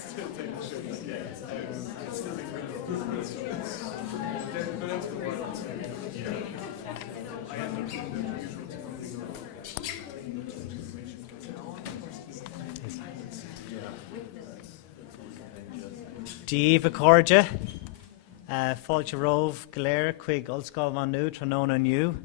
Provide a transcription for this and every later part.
still technicians, it's still making improvements. Then go into the world. I end up doing the usual thing of taking notes of information. Díomh Corja, Fáilte Rove, Galéir, Quig, Ulscoil Van Nu, Tronona New.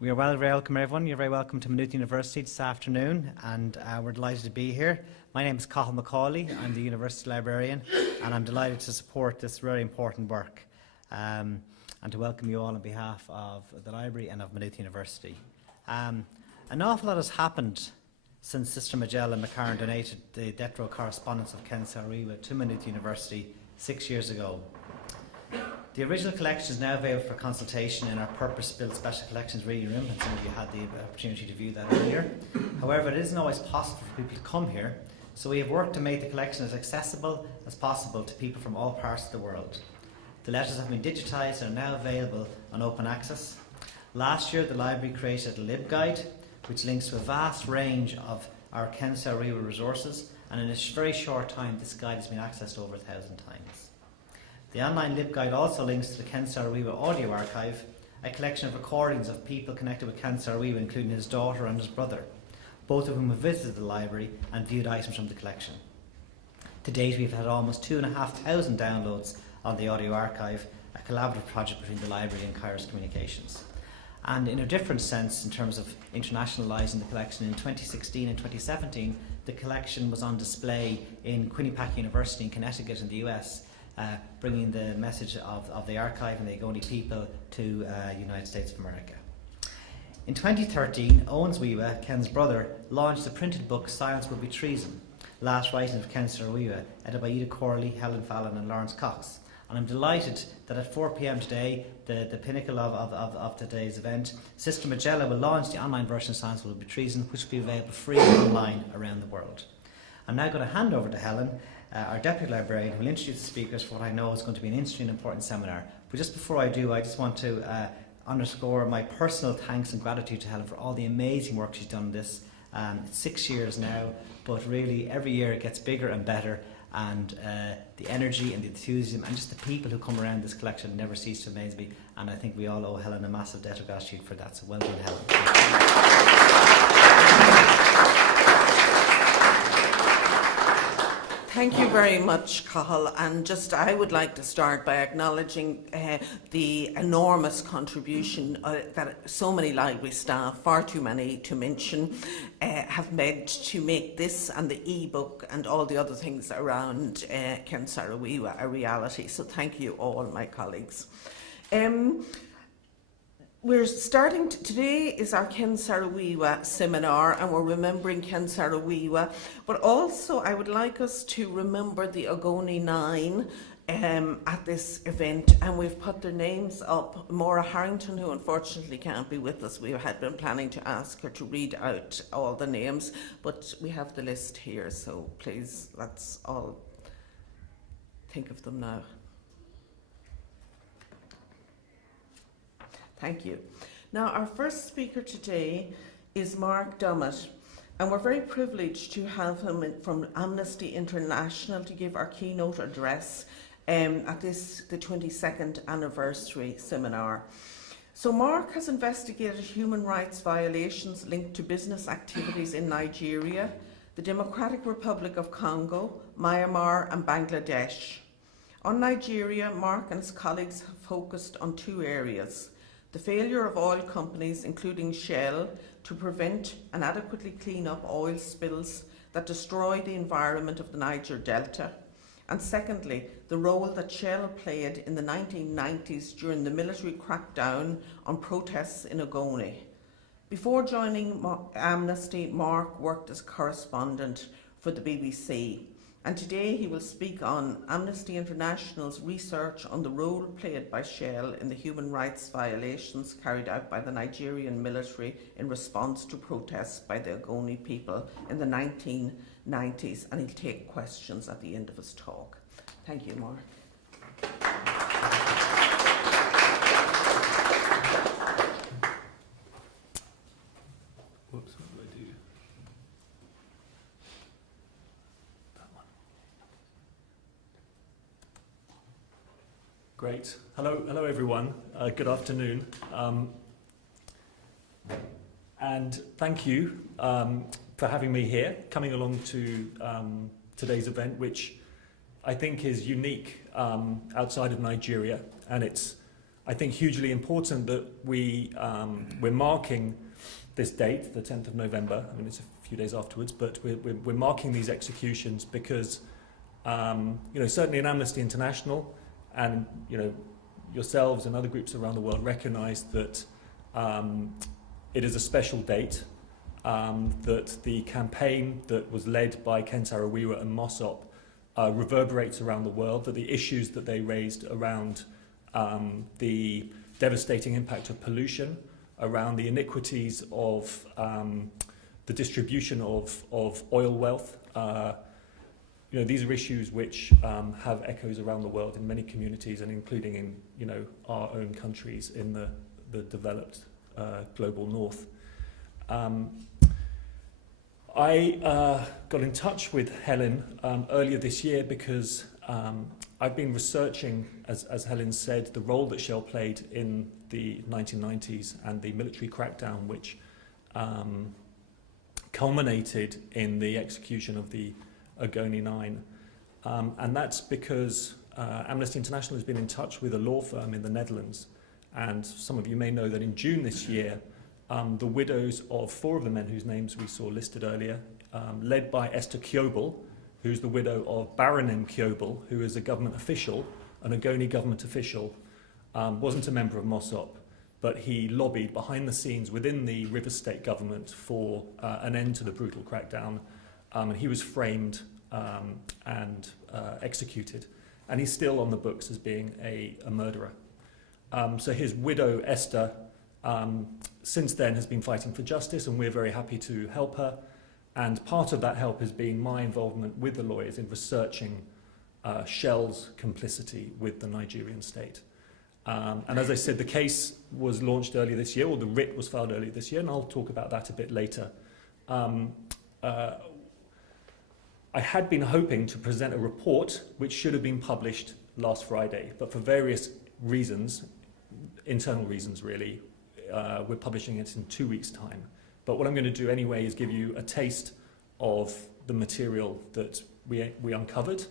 We are welcome everyone. You're very welcome to Maynooth University this afternoon, and we're delighted to be here. My name is Cathal McCauley. I'm the University Librarian, and I'm delighted to support this very important work and to welcome you all on behalf of the Library and of Maynooth University. An awful lot has happened since Sister Magella McCarran donated the death row correspondence of Ken Saro Wiwa to Maynooth University 6 years ago. The original collection is now available for consultation in our purpose-built special collections reading room, and some of you had the opportunity to view that earlier. However, it isn't always possible for people to come here, so we have worked to make the collection as accessible as possible to people from all parts of the world. The letters have been digitised and are now available on open access. Last year, the library created a LibGuide, which links to a vast range of our Ken Saro Wiwa resources, and in a very short time, this guide has been accessed over 1,000 times. The online LibGuide also links to the Ken Saro Wiwa audio archive, a collection of recordings of people connected with Ken Saro Wiwa, including his daughter and his brother, both of whom have visited the library and viewed items from the collection. To date, we've had almost 2,500 downloads on the audio archive, a collaborative project between the library and Kairos Communications. And in a different sense, in terms of internationalising the collection, in 2016 and 2017, the collection was on display in Quinnipiac University in Connecticut in the US, bringing the message of the archive and the Ogoni people to the United States of America. In 2013, Owens Wiwa, Ken's brother, launched the printed book Silence Would Be Treason, Last Writings of Ken Saro Wiwa, edited by Ida Corley, Helen Fallon and Lawrence Cox. And I'm delighted that at 4 p.m. today, the pinnacle of today's event, Sister Magella will launch the online version of Silence Will Be Treason, which will be available free online around the world. I'm now going to hand over to Helen, our Deputy Librarian, who will introduce the speakers for what I know is going to be an interesting and important seminar. But just before I do, I just want to underscore my personal thanks and gratitude to Helen for all the amazing work she's done in this. It's 6 years now, but really every year it gets bigger and better, and the energy and the enthusiasm and just the people who come around this collection never cease to amaze me, and I think we all owe Helen a massive debt of gratitude for that, so well done, Helen. Thank you very much, Cathal, and I would like to start by acknowledging the enormous contribution that so many library staff, far too many to mention, have made to make this and the e-book and all the other things around Ken Saro Wiwa a reality. So thank you all, my colleagues. We're starting today is our Ken Saro Wiwa seminar, and we're remembering Ken Saro Wiwa, but also I would like us to remember the Ogoni 9 at this event, and we've put their names up. Maura Harrington, who unfortunately can't be with us, we had been planning to ask her to read out all the names, but we have the list here, so please let's all think of them now. Thank you. Now, our first speaker today is Mark Dummett, and we're very privileged to have him from Amnesty International to give our keynote address at the 22nd anniversary seminar. So Mark has investigated human rights violations linked to business activities in Nigeria, the Democratic Republic of Congo, Myanmar and Bangladesh. On Nigeria, Mark and his colleagues have focused on two areas: the failure of oil companies, including Shell, to prevent and adequately clean up oil spills that destroy the environment of the Niger Delta, and secondly, the role that Shell played in the 1990s during the military crackdown on protests in Ogoni. Before joining Amnesty, Mark worked as correspondent for the BBC, and today he will speak on Amnesty International's research on the role played by Shell in the human rights violations carried out by the Nigerian military in response to protests by the Ogoni people in the 1990s, and he'll take questions at the end of his talk. Thank you, Mark. Whoops, what do I do? That one. Great. Hello everyone. Good afternoon. And thank you for having me here, coming along to today's event, which I think is unique outside of Nigeria, and it's, I think, hugely important that we're marking this date, the 10th of November. I mean, it's a few days afterwards, but we're marking these executions because, certainly in Amnesty International, and yourselves and other groups around the world recognise that it is a special date, that the campaign that was led by Saro Wiwa and Mossop reverberates around the world, that the issues that they raised around the devastating impact of pollution, around the iniquities of the distribution of oil wealth, these are issues which have echoes around the world in many communities, and including in our own countries in the developed global north. I got in touch with Helen earlier this year because I've been researching, as Helen said, the role that Shell played in the 1990s and the military crackdown which culminated in the execution of the Ogoni 9. And that's because Amnesty International has been in touch with a law firm in the Netherlands. And some of you may know that in June this year, the widows of 4 of the men whose names we saw listed earlier, led by Esther Kjobel, who's the widow of Baronin Kjobel, who is a government official, an Ogoni government official, wasn't a member of Mossop, but he lobbied behind the scenes within the River State government for an end to the brutal crackdown. And he was framed and executed. And he's still on the books as being a murderer. So his widow, Esther, since then has been fighting for justice, and we're very happy to help her. And part of that help has been my involvement with the lawyers in researching Shell's complicity with the Nigerian state. And as I said, the case was launched earlier this year, or the writ was filed earlier this year, and I'll talk about that a bit later. I had been hoping to present a report which should have been published last Friday, but for various reasons, internal reasons really, we're publishing it in 2 weeks' time. But what I'm going to do anyway is give you a taste of the material that we uncovered,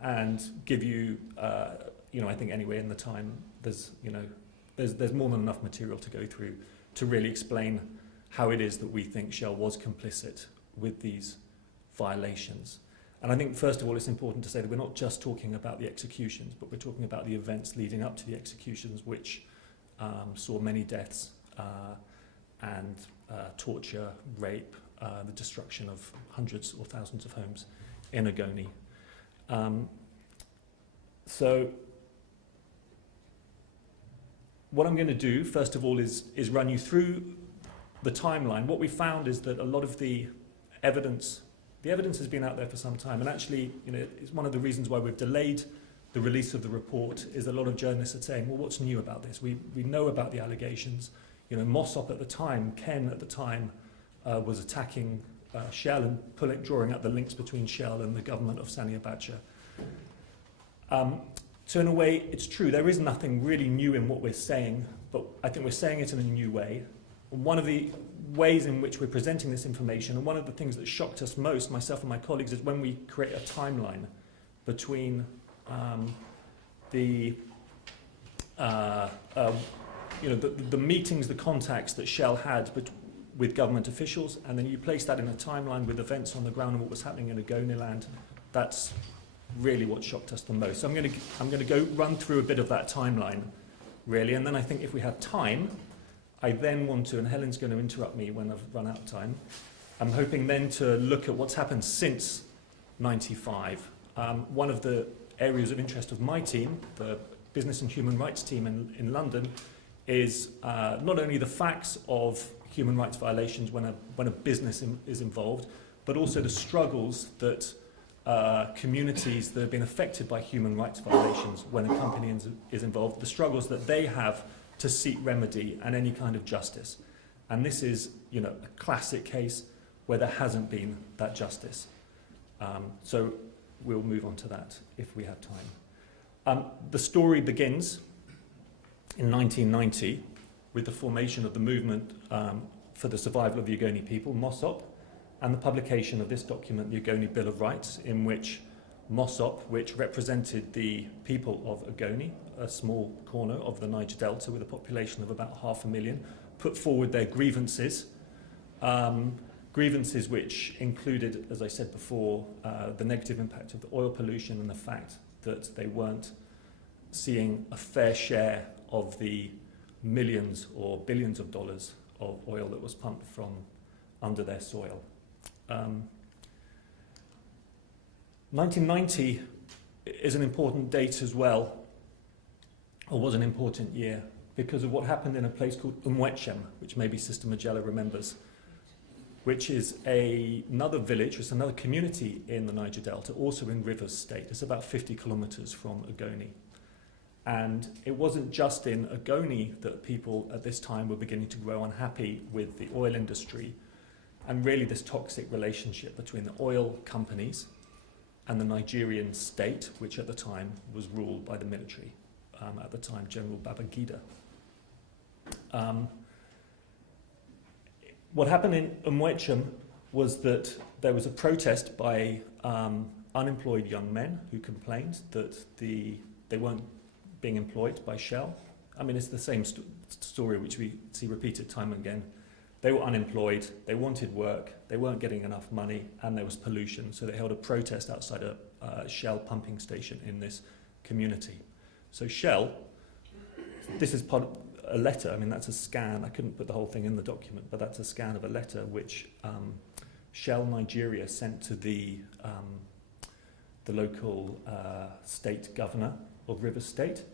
and give you, I think anyway in the time there's more than enough material to go through to really explain how it is that we think Shell was complicit with these violations. And I think first of all it's important to say that we're not just talking about the executions, but we're talking about the events leading up to the executions, which saw many deaths and torture, rape, the destruction of hundreds or thousands of homes in Ogoni. So what I'm going to do first of all is run you through the timeline. What we found is that a lot of the evidence has been out there for some time, and actually, it's one of the reasons why we've delayed the release of the report. Is a lot of journalists are saying, well, what's new about this? We know about the allegations. Mossop at the time, Ken at the time, was attacking Shell and drawing out the links between Shell and the government of Sani Abacha. So in a way, it's true. There is nothing really new in what we're saying, but I think we're saying it in a new way. One of the ways in which we're presenting this information, and one of the things that shocked us most, myself and my colleagues, is when we create a timeline between the meetings, the contacts that Shell had with government officials, and then you place that in a timeline with events on the ground and what was happening in Ogoniland. That's really what shocked us the most. So I'm going to go run through a bit of that timeline, really, and then I think if we have time, I then want to, and Helen's going to interrupt me when I've run out of time, I'm hoping then to look at what's happened since '95. One of the areas of interest of my team, the Business and Human Rights team in London, is not only the facts of human rights violations when a business is involved, but also the struggles that communities that have been affected by human rights violations when a company is involved, the struggles that they have to seek remedy and any kind of justice. And this is, a classic case where there hasn't been that justice. So we'll move on to that if we have The story begins in 1990 with the formation of the movement for the survival of the Ogoni people, Mossop, and the publication of this document, the Ogoni Bill of Rights, in which Mossop, which represented the people of Ogoni, a small corner of the Niger Delta with a population of about 500,000, put forward their grievances. Grievances which included, as I said before, the negative impact of the oil pollution and the fact that they weren't seeing a fair share of the millions or billions of dollars of oil that was pumped from under their soil. 1990 is an important date as well, or was an important year, because of what happened in a place called Umwechem, which maybe Sister Magella remembers, which is another village, it's another community in the Niger Delta, also in Rivers State. It's about 50 kilometres from Ogoni. And it wasn't just in Ogoni that people at this time were beginning to grow unhappy with the oil industry and really this toxic relationship between the oil companies and the Nigerian state, which at the time was ruled by the military, at the time General Babangida. What happened in Umwechem was that there was a protest by unemployed young men who complained that they weren't being employed by Shell. I mean, it's the same story which we see repeated time and again. They were unemployed, they wanted work, they weren't getting enough money, and there was pollution. So they held a protest outside a Shell pumping station in this community. So Shell, this is part of a letter, I mean that's a scan, I couldn't put the whole thing in the document, but that's a scan of a letter which Shell Nigeria sent to the local state governor of Rivers State,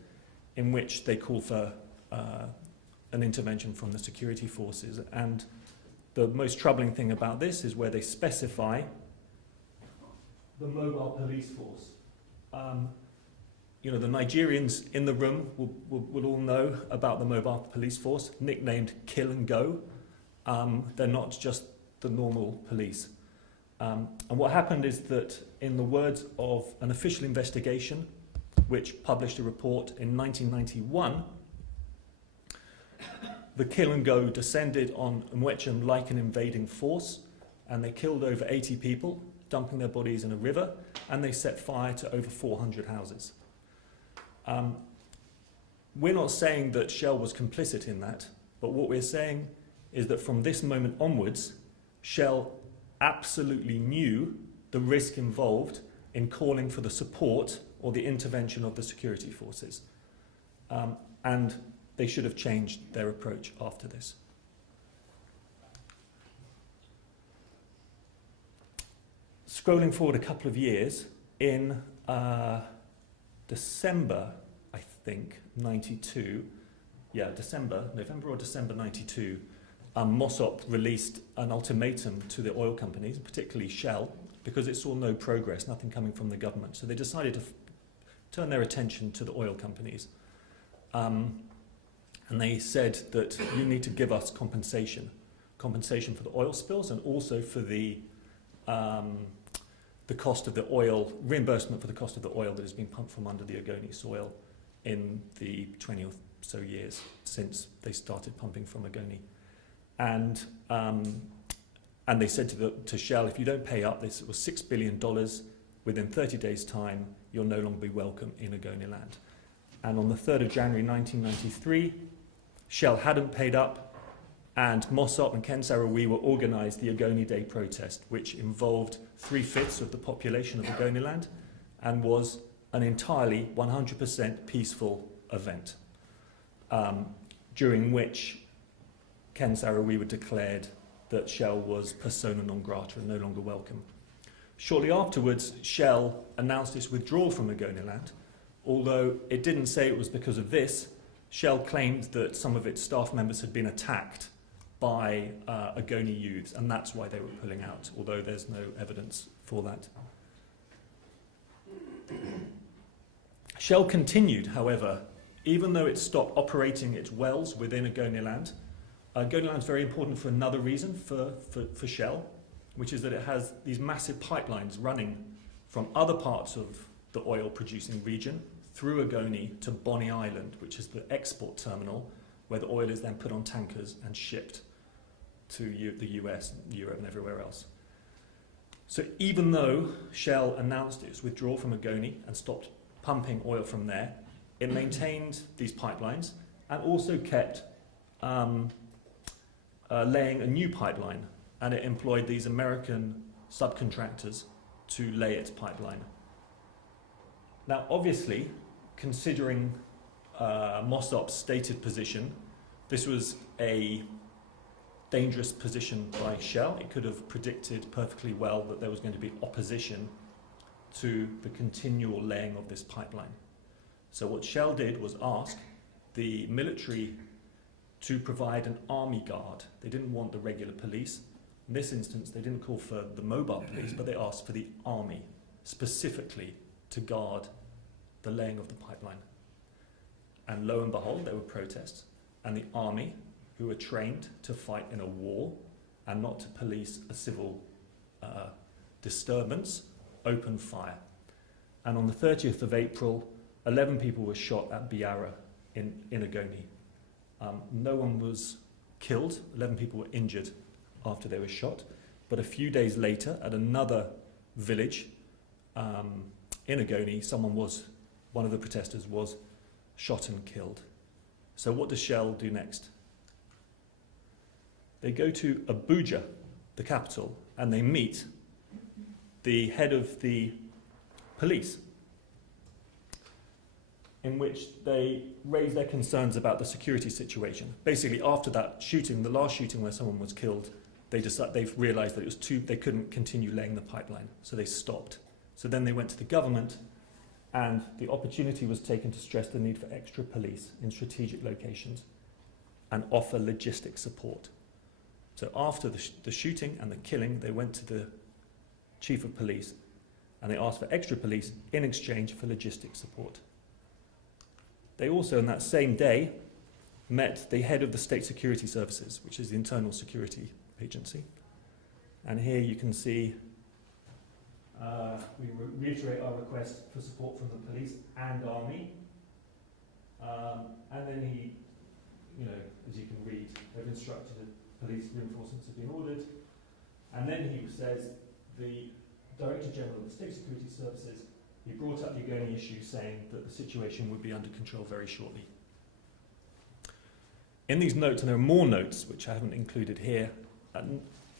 in which they call for an intervention from the security forces. And the most troubling thing about this is where they specify the mobile police force. You know, the Nigerians in the room will all know about the mobile police force, nicknamed Kill and Go. They're not just the normal police. And what happened is that, in the words of an official investigation, which published a report in 1991, the Kill and Go descended on Umwechem like an invading force, and they killed over 80 people, dumping their bodies in a river, and they set fire to over 400 houses. We're not saying that Shell was complicit in that, but what we're saying is that from this moment onwards, Shell absolutely knew the risk involved in calling for the support or the intervention of the security forces. And they should have changed their approach after this. Scrolling forward a couple of years, in December, I think, 92, November or December 92, Mossop released an ultimatum to the oil companies, particularly Shell, because it saw no progress, nothing coming from the government. So they decided to turn their attention to the oil companies. And they said that you need to give us compensation for the oil spills and also for the cost of the oil, reimbursement for the cost of the oil that has been pumped from under the Ogoni soil in the 20 or so years since they started pumping from Ogoni. And they said to Shell, if you don't pay up, this was $6 billion, within 30 days' time, you'll no longer be welcome in Ogoni land. And on the 3rd of January 1993, Shell hadn't paid up, and Mossop and Saro Wiwa organised the Ogoni Day protest, which involved 3/5 of the population of Ogoni land and was an entirely 100% peaceful event, during which Saro Wiwa declared that Shell was persona non grata and no longer welcome. Shortly afterwards, Shell announced its withdrawal from Ogoni land, although it didn't say it was because of this. Shell claimed that some of its staff members had been attacked by Ogoni youths, and that's why they were pulling out, although there's no evidence for that. Shell continued, however, even though it stopped operating its wells within Ogoni land. Ogoni land is very important for another reason for Shell, which is that it has these massive pipelines running from other parts of the oil-producing region through Ogoni to Bonny Island, which is the export terminal, where the oil is then put on tankers and shipped to the US, Europe and everywhere else. So even though Shell announced its withdrawal from Ogoni and stopped pumping oil from there, it maintained these pipelines and also kept laying a new pipeline, and it employed these American subcontractors to lay its pipeline. Now, obviously, considering Mossop's stated position, this was a dangerous position by Shell. It could have predicted perfectly well that there was going to be opposition to the continual laying of this pipeline. So what Shell did was ask the military to provide an army guard. They didn't want the regular police. In this instance, they didn't call for the mobile police, but they asked for the army specifically to guard the laying of the pipeline. And lo and behold, there were protests, and the army, who were trained to fight in a war and not to police a civil disturbance, opened fire. And on the 30th of April, 11 people were shot at Biara in Ogoni. No one was killed, 11 people were injured after they were shot, but a few days later at another village in Ogoni, one of the protesters was shot and killed. So what does Shell do next? They go to Abuja, the capital, and they meet the head of the police, in which they raise their concerns about the security situation. Basically, after that shooting, the last shooting where someone was killed, they've realised that it was they couldn't continue laying the pipeline, so they stopped. So then they went to the government, and the opportunity was taken to stress the need for extra police in strategic locations and offer logistic support. So after the shooting and the killing, they went to the chief of police and they asked for extra police in exchange for logistic support. They also, in that same day, met the head of the State Security Services, which is the internal security agency. And here you can see we reiterate our request for support from the police and army. And then he, as you can read, they've instructed that police reinforcements have been ordered. And then he says the Director General of the State Security Services, he brought up the Ogoni issue, saying that the situation would be under control very shortly. In these notes, and there are more notes which I haven't included here,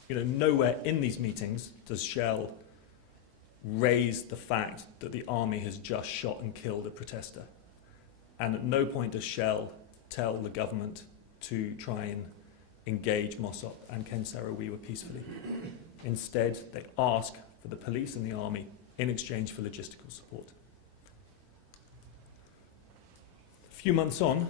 nowhere in these meetings does Shell raise the fact that the army has just shot and killed a protester. And at no point does Shell tell the government to try and engage Mossop and Saro Wiwa peacefully. Instead, they ask for the police and the army in exchange for logistical support. A few months on,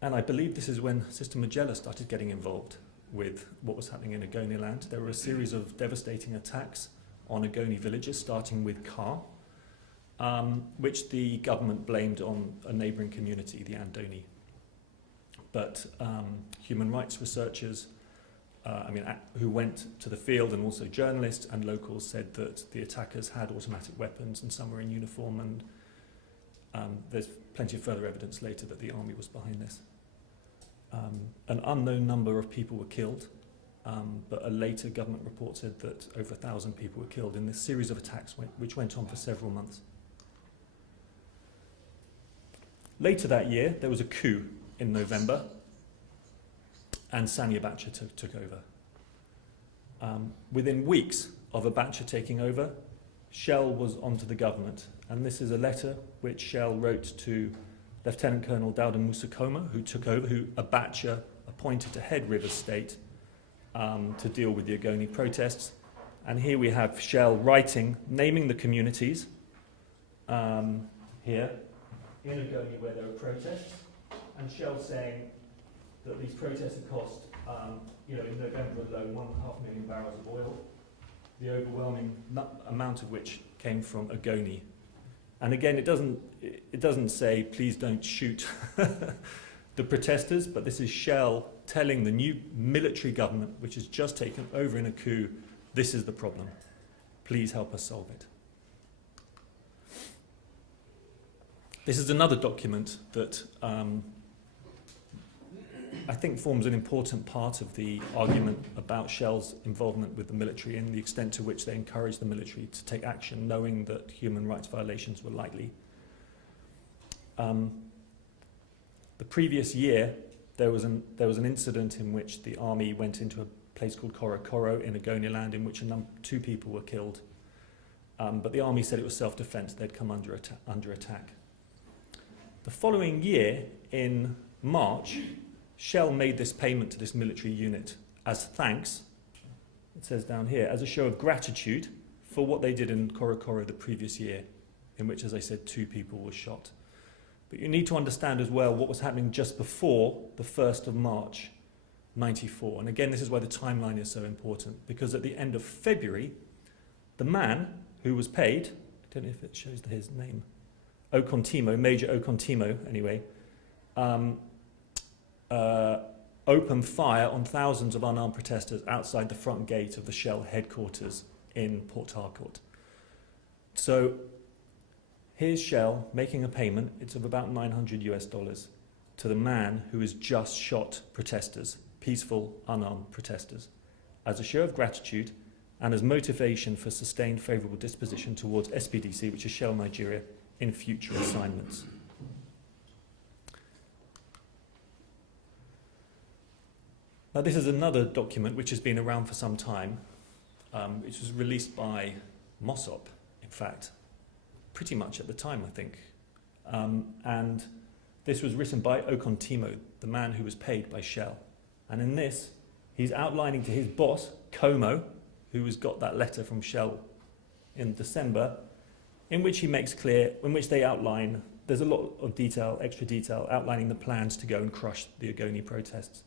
and I believe this is when Sister Magella started getting involved with what was happening in Ogoni land, there were a series of devastating attacks on Ogoni villages, starting with Car, which the government blamed on a neighbouring community, the Andoni. But human rights researchers who went to the field, and also journalists and locals, said that the attackers had automatic weapons and some were in uniform, and there's plenty of further evidence later that the army was behind this. An unknown number of people were killed, but a later government report said that over 1,000 people were killed in this series of attacks which went on for several months. Later that year, there was a coup in November, and Sani Abacha took over. Within weeks of Abacha taking over, Shell was onto the government, and this is a letter which Shell wrote to Lieutenant Colonel Dauda Musakoma, who took over, who Abacha appointed to head Rivers State to deal with the Ogoni protests. And here we have Shell writing, naming the communities here in Ogoni where there are protests, and Shell saying that these protests have cost, in November alone, 1.5 million barrels of oil, the overwhelming amount of which came from Ogoni. And again, it doesn't say, please don't shoot the protesters, but this is Shell telling the new military government, which has just taken over in a coup, this is the problem. Please help us solve it. This is another document that I think forms an important part of the argument about Shell's involvement with the military and the extent to which they encouraged the military to take action, knowing that human rights violations were likely. The previous year, there was an incident in which the army went into a place called Korokoro in Ogoniland, in which 2 people were killed. But the army said it was self-defense; they'd come under attack. The following year, in March, Shell made this payment to this military unit as thanks, it says down here, as a show of gratitude for what they did in Korokoro the previous year, in which, as I said, 2 people were shot. But you need to understand as well what was happening just before the 1st of March 94. And again, this is why the timeline is so important, because at the end of February, the man who was paid, I don't know if it shows his name, Okontimo, Major Okontimo anyway, opened fire on thousands of unarmed protesters outside the front gate of the Shell headquarters in Port Harcourt. So here's Shell making a payment, it's of about $900 to the man who has just shot protesters, peaceful, unarmed protesters, as a show of gratitude and as motivation for sustained favourable disposition towards SPDC, which is Shell Nigeria, in future assignments. Now, this is another document which has been around for some time, which was released by Mossop, in fact, pretty much at the time, I think. And this was written by Okontimo, the man who was paid by Shell. And in this, he's outlining to his boss, Como, who has got that letter from Shell in December, in which he makes clear, in which they outline, there's a lot of detail, extra detail, outlining the plans to go and crush the Ogoni protests.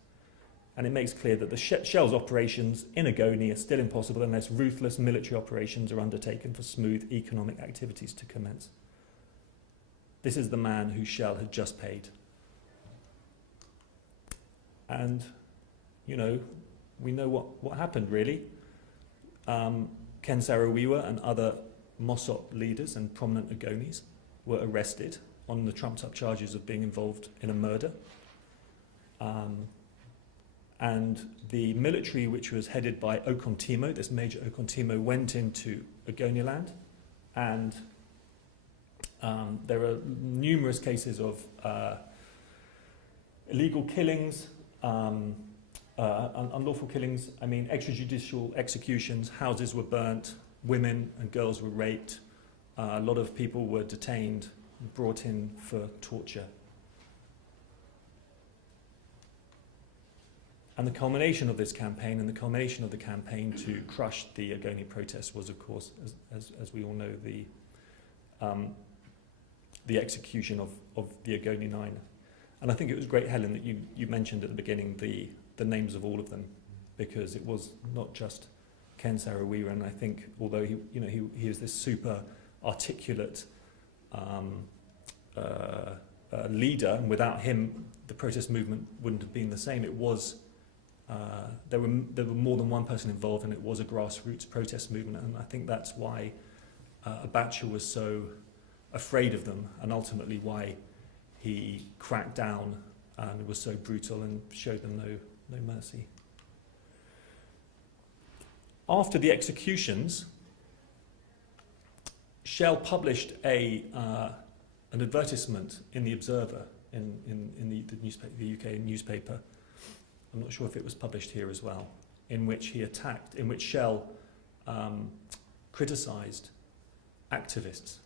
And it makes clear that the Shell's operations in Ogoni are still impossible unless ruthless military operations are undertaken for smooth economic activities to commence. This is the man who Shell had just paid. And, you know, we know what happened, really. Saro Wiwa and other Mossop leaders and prominent Ogonis were arrested on the trumped-up charges of being involved in a murder. And the military, which was headed by Okontimo, this Major Okontimo, went into Ogoniland, and there are numerous cases of illegal killings, unlawful killings, extrajudicial executions, houses were burnt, women and girls were raped, a lot of people were detained, brought in for torture. And the culmination of this campaign, and the culmination of the campaign to crush the Ogoni protests, was, of course, as we all know, the execution of the Ogoni Nine. And I think it was great, Helen, that you mentioned at the beginning the names of all of them, because it was not just Saro Wiwa. And I think, although he is this super articulate leader, and without him, the protest movement wouldn't have been the same. It was. There were more than one person involved, and it was a grassroots protest movement, and I think that's why Aputure was so afraid of them, and ultimately why he cracked down and was so brutal and showed them no mercy. After the executions, Shell published an advertisement in the Observer, in the newspaper, the UK newspaper. I'm not sure if it was published here as well, in which Shell criticised activists,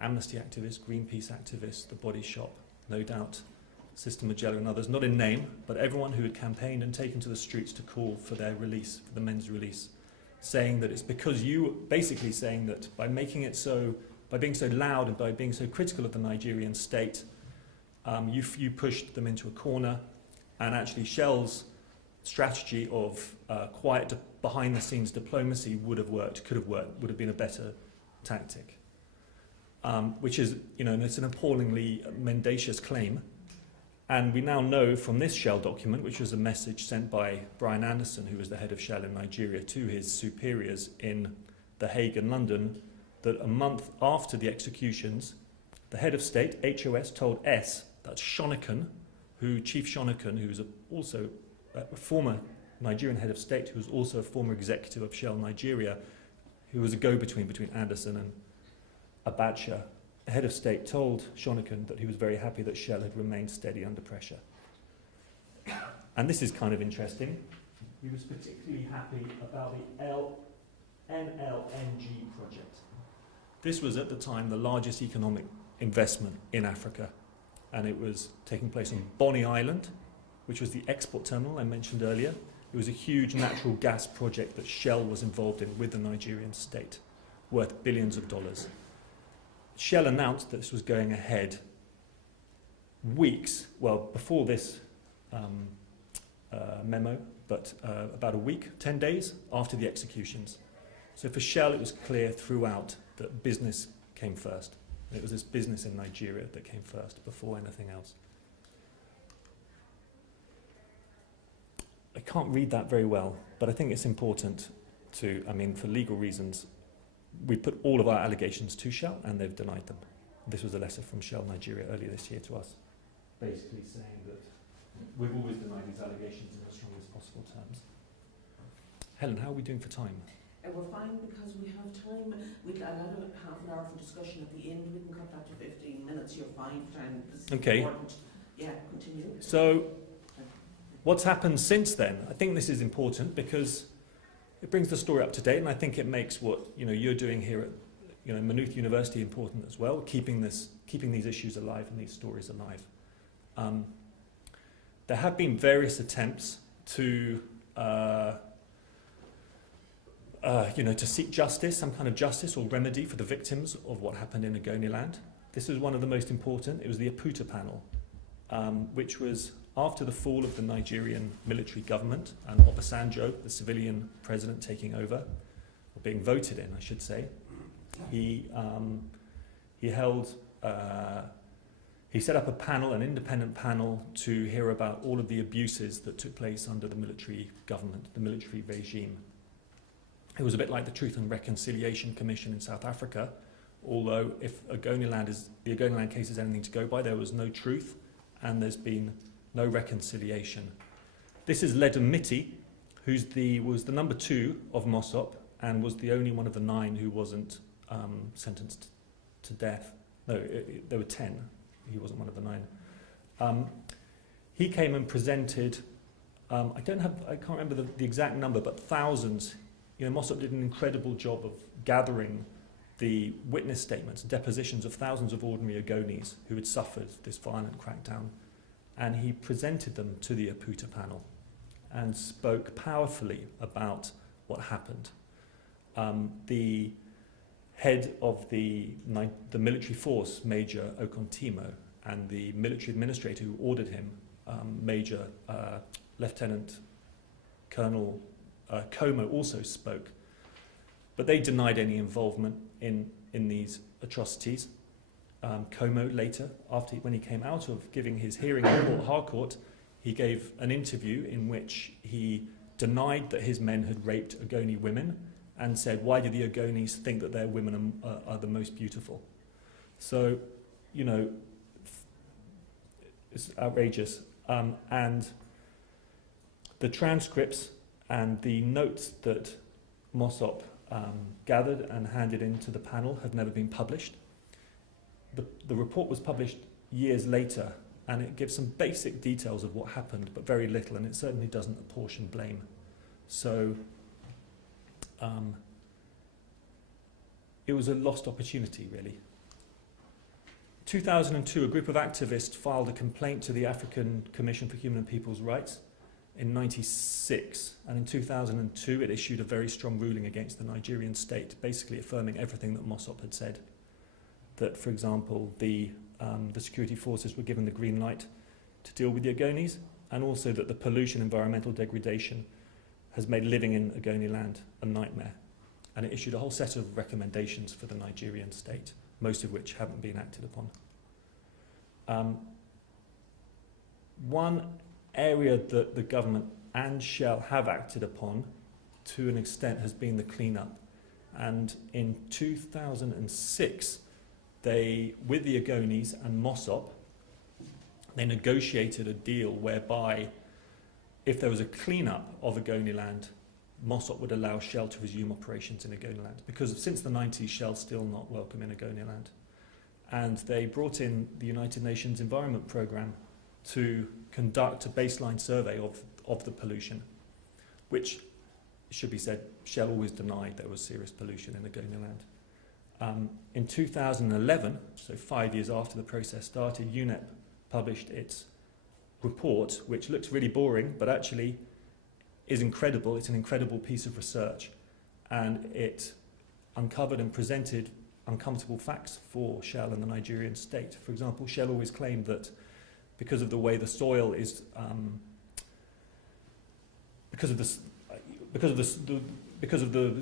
Amnesty activists, Greenpeace activists, The Body Shop, no doubt Sister Magella and others, not in name, but everyone who had campaigned and taken to the streets to call for their release, for the men's release, saying that it's because basically saying that by being so loud and by being so critical of the Nigerian state, you pushed them into a corner. And actually, Shell's strategy of quiet, behind-the-scenes diplomacy could have worked, would have been a better tactic. Which is, and it's an appallingly mendacious claim. And we now know from this Shell document, which was a message sent by Brian Anderson, who was the head of Shell in Nigeria, to his superiors in The Hague and London, that a month after the executions, The head of state, HOS, told S, that's Shonikan, Chief Shonikan, who's also a former Nigerian head of state, who was also a former executive of Shell Nigeria, who was a go-between between Anderson and Abuja. The head of state told Shonikan that he was very happy that Shell had remained steady under pressure. And this is kind of interesting. He was particularly happy about the NLNG project. This was at the time the largest economic investment in Africa, and it was taking place on Bonny Island, which was the export terminal I mentioned earlier. It was a huge natural gas project that Shell was involved in with the Nigerian state, worth billions of dollars. Shell announced that this was going ahead before this memo, but about a week, 10 days after the executions. So for Shell, it was clear throughout that business came first. It was this business in Nigeria that came first before anything else. I can't read that very well, but I think it's important to, for legal reasons, we put all of our allegations to Shell and they've denied them. This was a letter from Shell Nigeria earlier this year to us, basically saying that we've always denied these allegations in the strongest possible terms. Helen, how are we doing for time? We're fine because we have time. We'd allow half an hour for discussion at the end. We can cut that to 15 minutes. You're fine for time. This is Okay. important. Yeah, continue. So, what's happened since then? I think this is important because it brings the story up to date, and I think it makes what you're doing here at Maynooth University important as well, keeping these issues alive and these stories alive. There have been various attempts to seek justice, some kind of justice or remedy for the victims of what happened in Ogoniland. This was one of the most important. It was the Aputure Panel, which was after the fall of the Nigerian military government and Obasanjo, the civilian president, taking over, or being voted in, I should say. He set up a panel, an independent panel, to hear about all of the abuses that took place under the military government, the military regime. It was a bit like the Truth and Reconciliation Commission in South Africa, although if the Ogoniland case is anything to go by, there was no truth and there's been no reconciliation. This is Leda Mitti, was the number 2 of Mossop and was the only one of the 9 who wasn't sentenced to death. No, there were 10. He wasn't one of the 9. He came and presented, I can't remember the exact number, but thousands. Mossop did an incredible job of gathering the witness statements, depositions of thousands of ordinary Ogonis who had suffered this violent crackdown. And he presented them to the Aputure Panel and spoke powerfully about what happened. The head of the military force, Major Okontimo, and the military administrator who ordered him, Major Lieutenant Colonel Como, also spoke. But they denied any involvement in these atrocities. Como later, when he came out of giving his hearing in Port Harcourt, he gave an interview in which he denied that his men had raped Ogoni women and said, why do the Ogonis think that their women are the most beautiful? So, it's outrageous. And the transcripts and the notes that Mossop gathered and handed in to the panel have never been published. The report was published years later, and it gives some basic details of what happened, but very little, and it certainly doesn't apportion blame. So it was a lost opportunity, really. 2002, a group of activists filed a complaint to the African Commission for Human and People's Rights in 1996, and in 2002 it issued a very strong ruling against the Nigerian state, basically affirming everything that Mossop had said. That, for example, the security forces were given the green light to deal with the Ogonis, and also that the pollution, environmental degradation has made living in Ogoniland a nightmare. And it issued a whole set of recommendations for the Nigerian state, most of which haven't been acted upon. One area that the government and Shell have acted upon to an extent has been the clean-up. And in 2006, with the Ogonis and Mossop, they negotiated a deal whereby if there was a clean-up of Ogoni land, Mossop would allow Shell to resume operations in Ogoni land, because since the 90s, Shell's still not welcome in Ogoni land. And they brought in the United Nations Environment Programme to conduct a baseline survey of the pollution, which, it should be said, Shell always denied there was serious pollution in Ogoni land. In 2011, so 5 years after the process started, UNEP published its report, which looks really boring, but actually is incredible. It's an incredible piece of research, and it uncovered and presented uncomfortable facts for Shell and the Nigerian state. For example, Shell always claimed that because of the way the soil is, because of the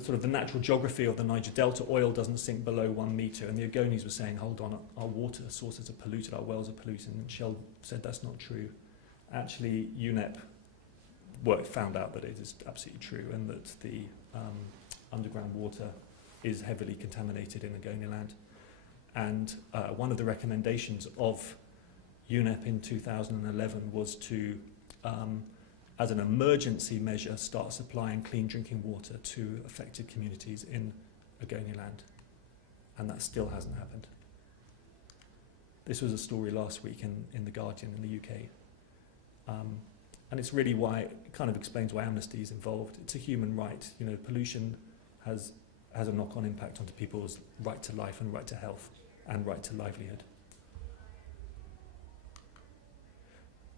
sort of the natural geography of the Niger Delta, oil doesn't sink below 1 metre, and the Ogonis were saying, hold on, our water sources are polluted, our wells are polluted, and Shell said that's not true. Actually, UNEP found out that it is absolutely true, and that the underground water is heavily contaminated in Ogoni land. And one of the recommendations of UNEP in 2011 was to, as an emergency measure, start supplying clean drinking water to affected communities in Ogoni land. And that still hasn't happened. This was a story last week in The Guardian in the UK. And it's really why, it kind of explains why Amnesty is involved. It's a human right. You know, pollution has a knock-on impact onto people's right to life and right to health and right to livelihood.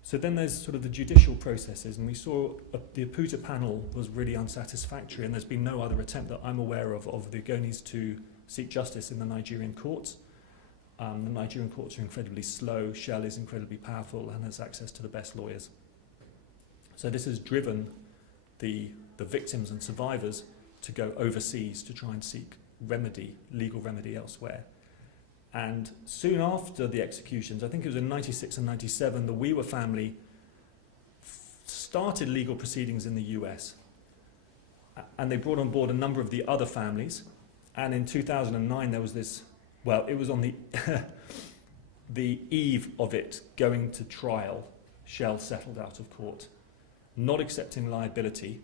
So then there's sort of the judicial processes, and we saw the Aputure Panel was really unsatisfactory, and there's been no other attempt that I'm aware of the Ogonis to seek justice in the Nigerian courts. The Nigerian courts are incredibly slow, Shell is incredibly powerful and has access to the best lawyers. So this has driven the victims and survivors to go overseas to try and seek legal remedy elsewhere. And soon after the executions, I think it was in 96 and 97, the Wiwa family started legal proceedings in the US. And they brought on board a number of the other families. And in 2009, there was this, well, it was on the, the eve of it going to trial, Shell settled out of court, not accepting liability.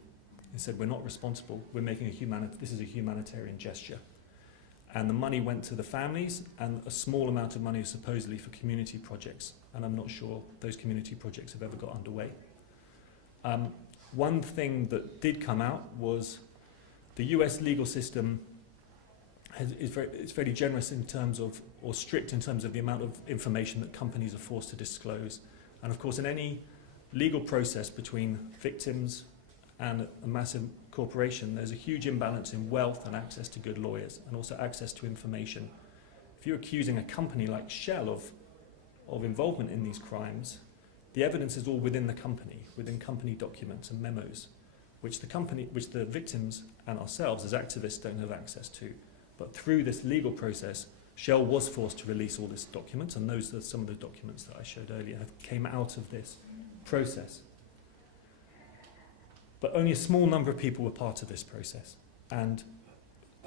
They said, we're not responsible, we're making this is a humanitarian gesture. And the money went to the families, and a small amount of money is supposedly for community projects. And I'm not sure those community projects have ever got underway. One thing that did come out was the US legal system is very generous in terms of, or strict in terms of the amount of information that companies are forced to disclose. And of course, in any legal process between victims and a massive corporation, there's a huge imbalance in wealth and access to good lawyers, and also access to information. If you're accusing a company like Shell of involvement in these crimes, the evidence is all within the company, within company documents and memos, which the victims and ourselves as activists don't have access to. But through this legal process, Shell was forced to release all these documents, and those are some of the documents that I showed earlier came out of this process. But only a small number of people were part of this process. And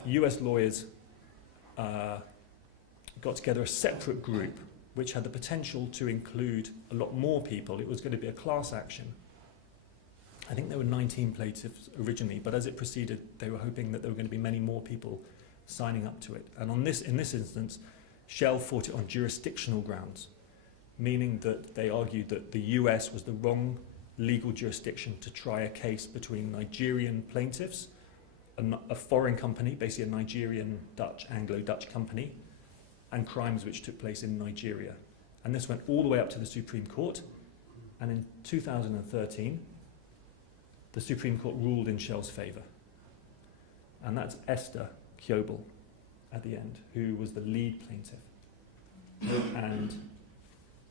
US lawyers got together a separate group which had the potential to include a lot more people. It was going to be a class action. I think there were 19 plaintiffs originally, but as it proceeded, they were hoping that there were going to be many more people signing up to it. And in this instance, Shell fought it on jurisdictional grounds, meaning that they argued that the US was the wrong legal jurisdiction to try a case between Nigerian plaintiffs, a foreign company, basically a Nigerian Anglo-Dutch company, and crimes which took place in Nigeria. And this went all the way up to the Supreme Court, and in 2013, the Supreme Court ruled in Shell's favour. And that's Esther Kjobel at the end, who was the lead plaintiff. And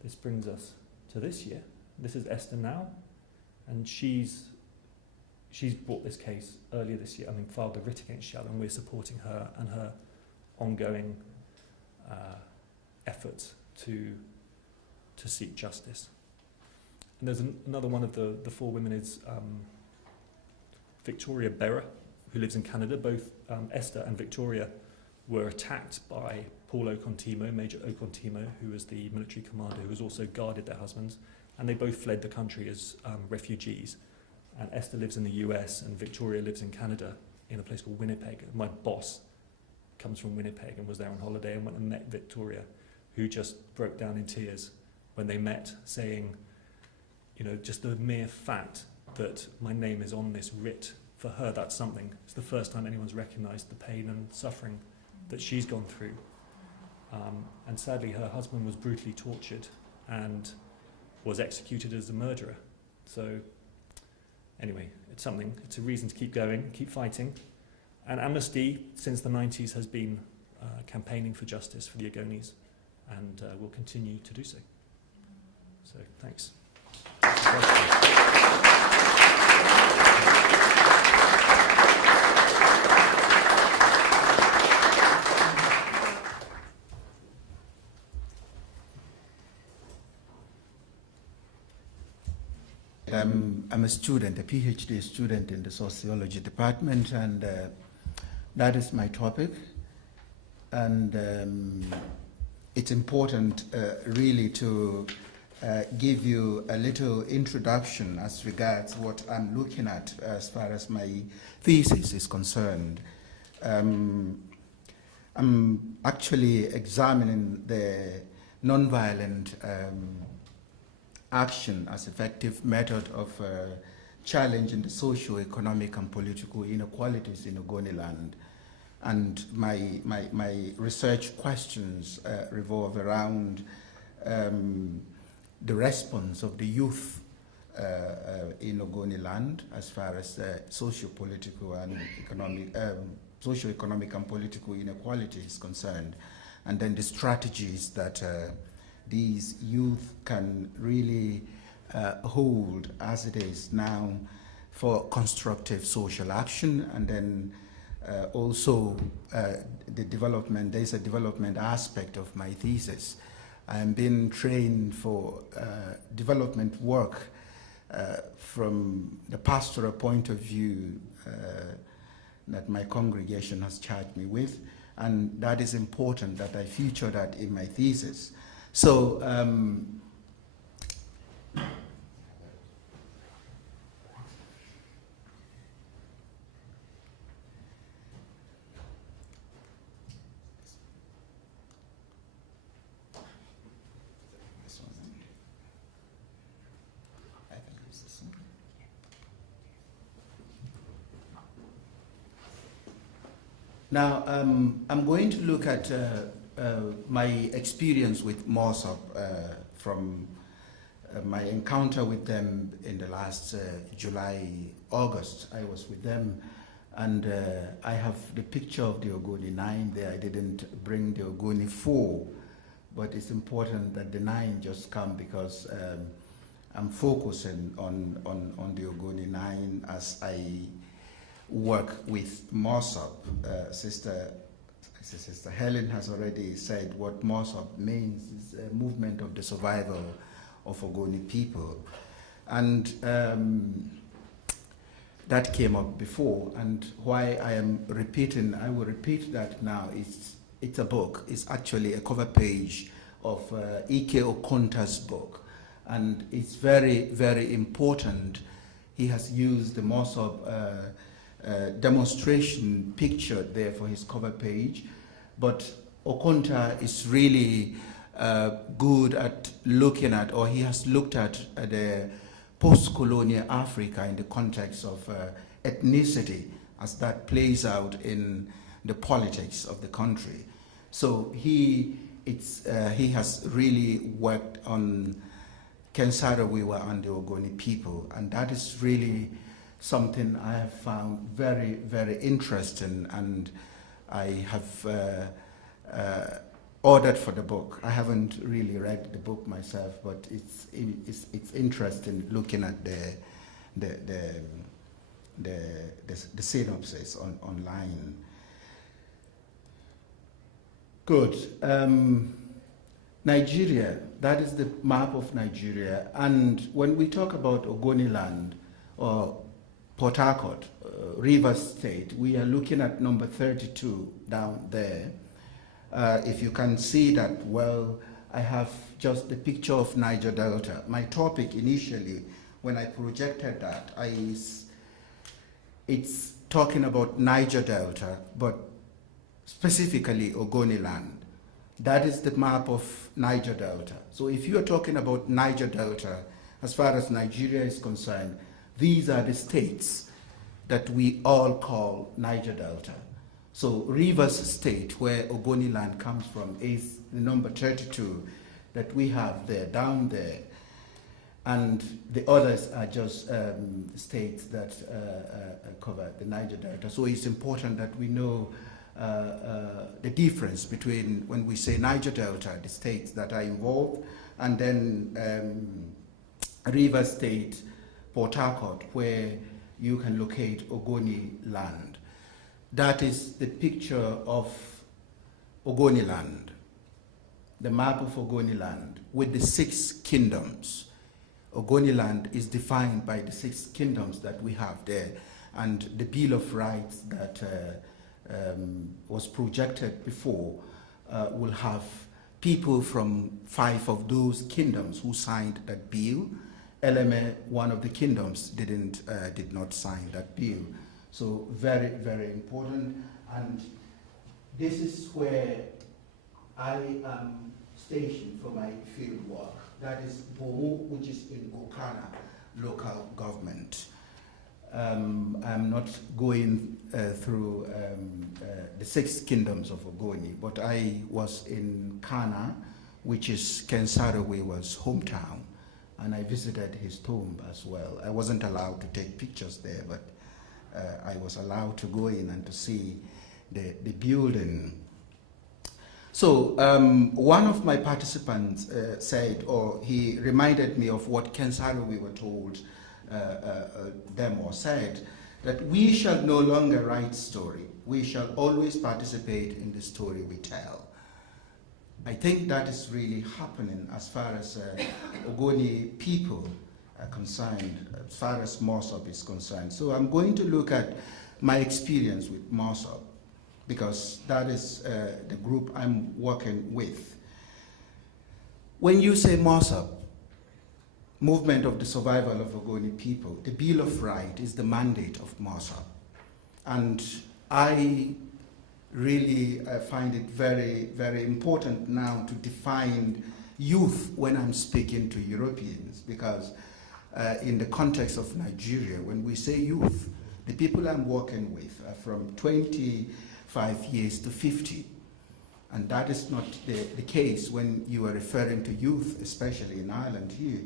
this brings us to this year. This is Esther now. And she's brought this case earlier this year, filed a writ against Shell, and we're supporting her and her ongoing efforts to seek justice. And there's another one of the four women is Victoria Berra, who lives in Canada. Both Esther and Victoria were attacked by Paul Okontimo, Major Okontimo, who was the military commander who was also guarded their husbands, and they both fled the country as refugees. And Esther lives in the US and Victoria lives in Canada in a place called Winnipeg. My boss comes from Winnipeg and was there on holiday and went and met Victoria, who just broke down in tears when they met, saying, you know, just the mere fact that my name is on this writ, for her that's something. It's the first time anyone's recognised the pain and suffering that she's gone through. And sadly her husband was brutally tortured and was executed as a murderer. So anyway, it's something, it's a reason to keep going, keep fighting. And Amnesty, since the 90s, has been campaigning for justice for the Ogonis, and will continue to do so. So, thanks. I'm a student, a PhD student in the sociology department, and that is my topic. And it's important really to give you a little introduction as regards what I'm looking at as far as my thesis is concerned. I'm actually examining the nonviolent action as effective method of challenging the socio-economic and political inequalities in Ogoni land. And my research questions revolve around the response of the youth in Ogoni land as far as socio-political and economic, socio-economic and political inequality is concerned, and then the strategies that these youth can really hold as it is now for constructive social action, and then also the development, there's a development aspect of my thesis. I'm being trained for development work from the pastoral point of view that my congregation has charged me with, and that is important that I feature that in my thesis. So now I'm going to look at my experience with Mossop from my encounter with them in the last July, August. I was with them, and I have the picture of the Ogoni 9 there. I didn't bring the Ogoni 4, but it's important that the 9 just come because I'm focusing on the Ogoni 9 as I work with Mossop. Sister Helen has already said what Mossop means is a movement of the survival of Ogoni people. And that came up before, and why I am repeating, I will repeat that now, it's a book. It's actually a cover page of Ike Okonta's book, and it's very, very important. He has used the Mossop demonstration picture there for his cover page, but Okonta is really good at looking at, or he has looked at the post-colonial Africa in the context of ethnicity as that plays out in the politics of the country. So he has really worked on Saro Wiwa and the Ogoni people, and that is really something I have found very, very interesting, and I have ordered for the book. I haven't really read the book myself, but it's interesting looking at the synopsis online. Good. Nigeria, that is the map of Nigeria, and when we talk about Ogoni land or Port Harcourt, Rivers State. We are looking at number 32 down there. If you can see that well, I have just the picture of Niger Delta. My topic initially, when I projected that, it's talking about Niger Delta, but specifically Ogoni land. That is the map of Niger Delta. So if you are talking about Niger Delta, as far as Nigeria is concerned, these are the states that we all call Niger Delta. So Rivers State, where Ogoni land comes from, is the number 32 that we have there, down there. And the others are just states that cover the Niger Delta. So it's important that we know the difference between when we say Niger Delta, the states that are involved, and then River State, Port Harcourt, where you can locate Ogoni land. That is the picture of Ogoni land, the map of Ogoni land with the 6 kingdoms. Ogoni land is defined by the 6 kingdoms that we have there, and the Bill of Rights that was projected before will have people from 5 of those kingdoms who signed that bill. Eleme, one of the kingdoms, did not sign that bill. So very, very important. And this is where I am stationed for my field work. That is Bomo, which is in Okana local government. I'm not going through the 6 kingdoms of Ogoni, but I was in Kana, which is Ken Saro Wiwa's hometown, and I visited his tomb as well. I wasn't allowed to take pictures there, but I was allowed to go in and to see the building. So one of my participants said, or he reminded me of what Ken Saro Wiwa told them or said, that we shall no longer write story. We shall always participate in the story we tell. I think that is really happening as far as Ogoni people are concerned, as far as Mossop is concerned. So I'm going to look at my experience with Mossop, because that is the group I'm working with. When you say Mossop, Movement of the Survival of Ogoni People, the Bill of Rights is the mandate of Mossop. And I really find it very, very important now to define youth when I'm speaking to Europeans, because in the context of Nigeria, when we say youth, the people I'm working with are from 25 years to 50. And that is not the case when you are referring to youth, especially in Ireland here.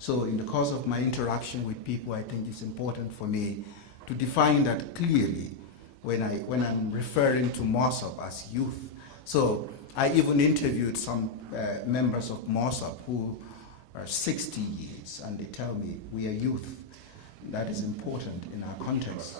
So in the course of my interaction with people, I think it's important for me to define that clearly when I'm referring to Mossop as youth. So I even interviewed some members of Mossop who are 60 years, and they tell me we are youth. That is important in our context.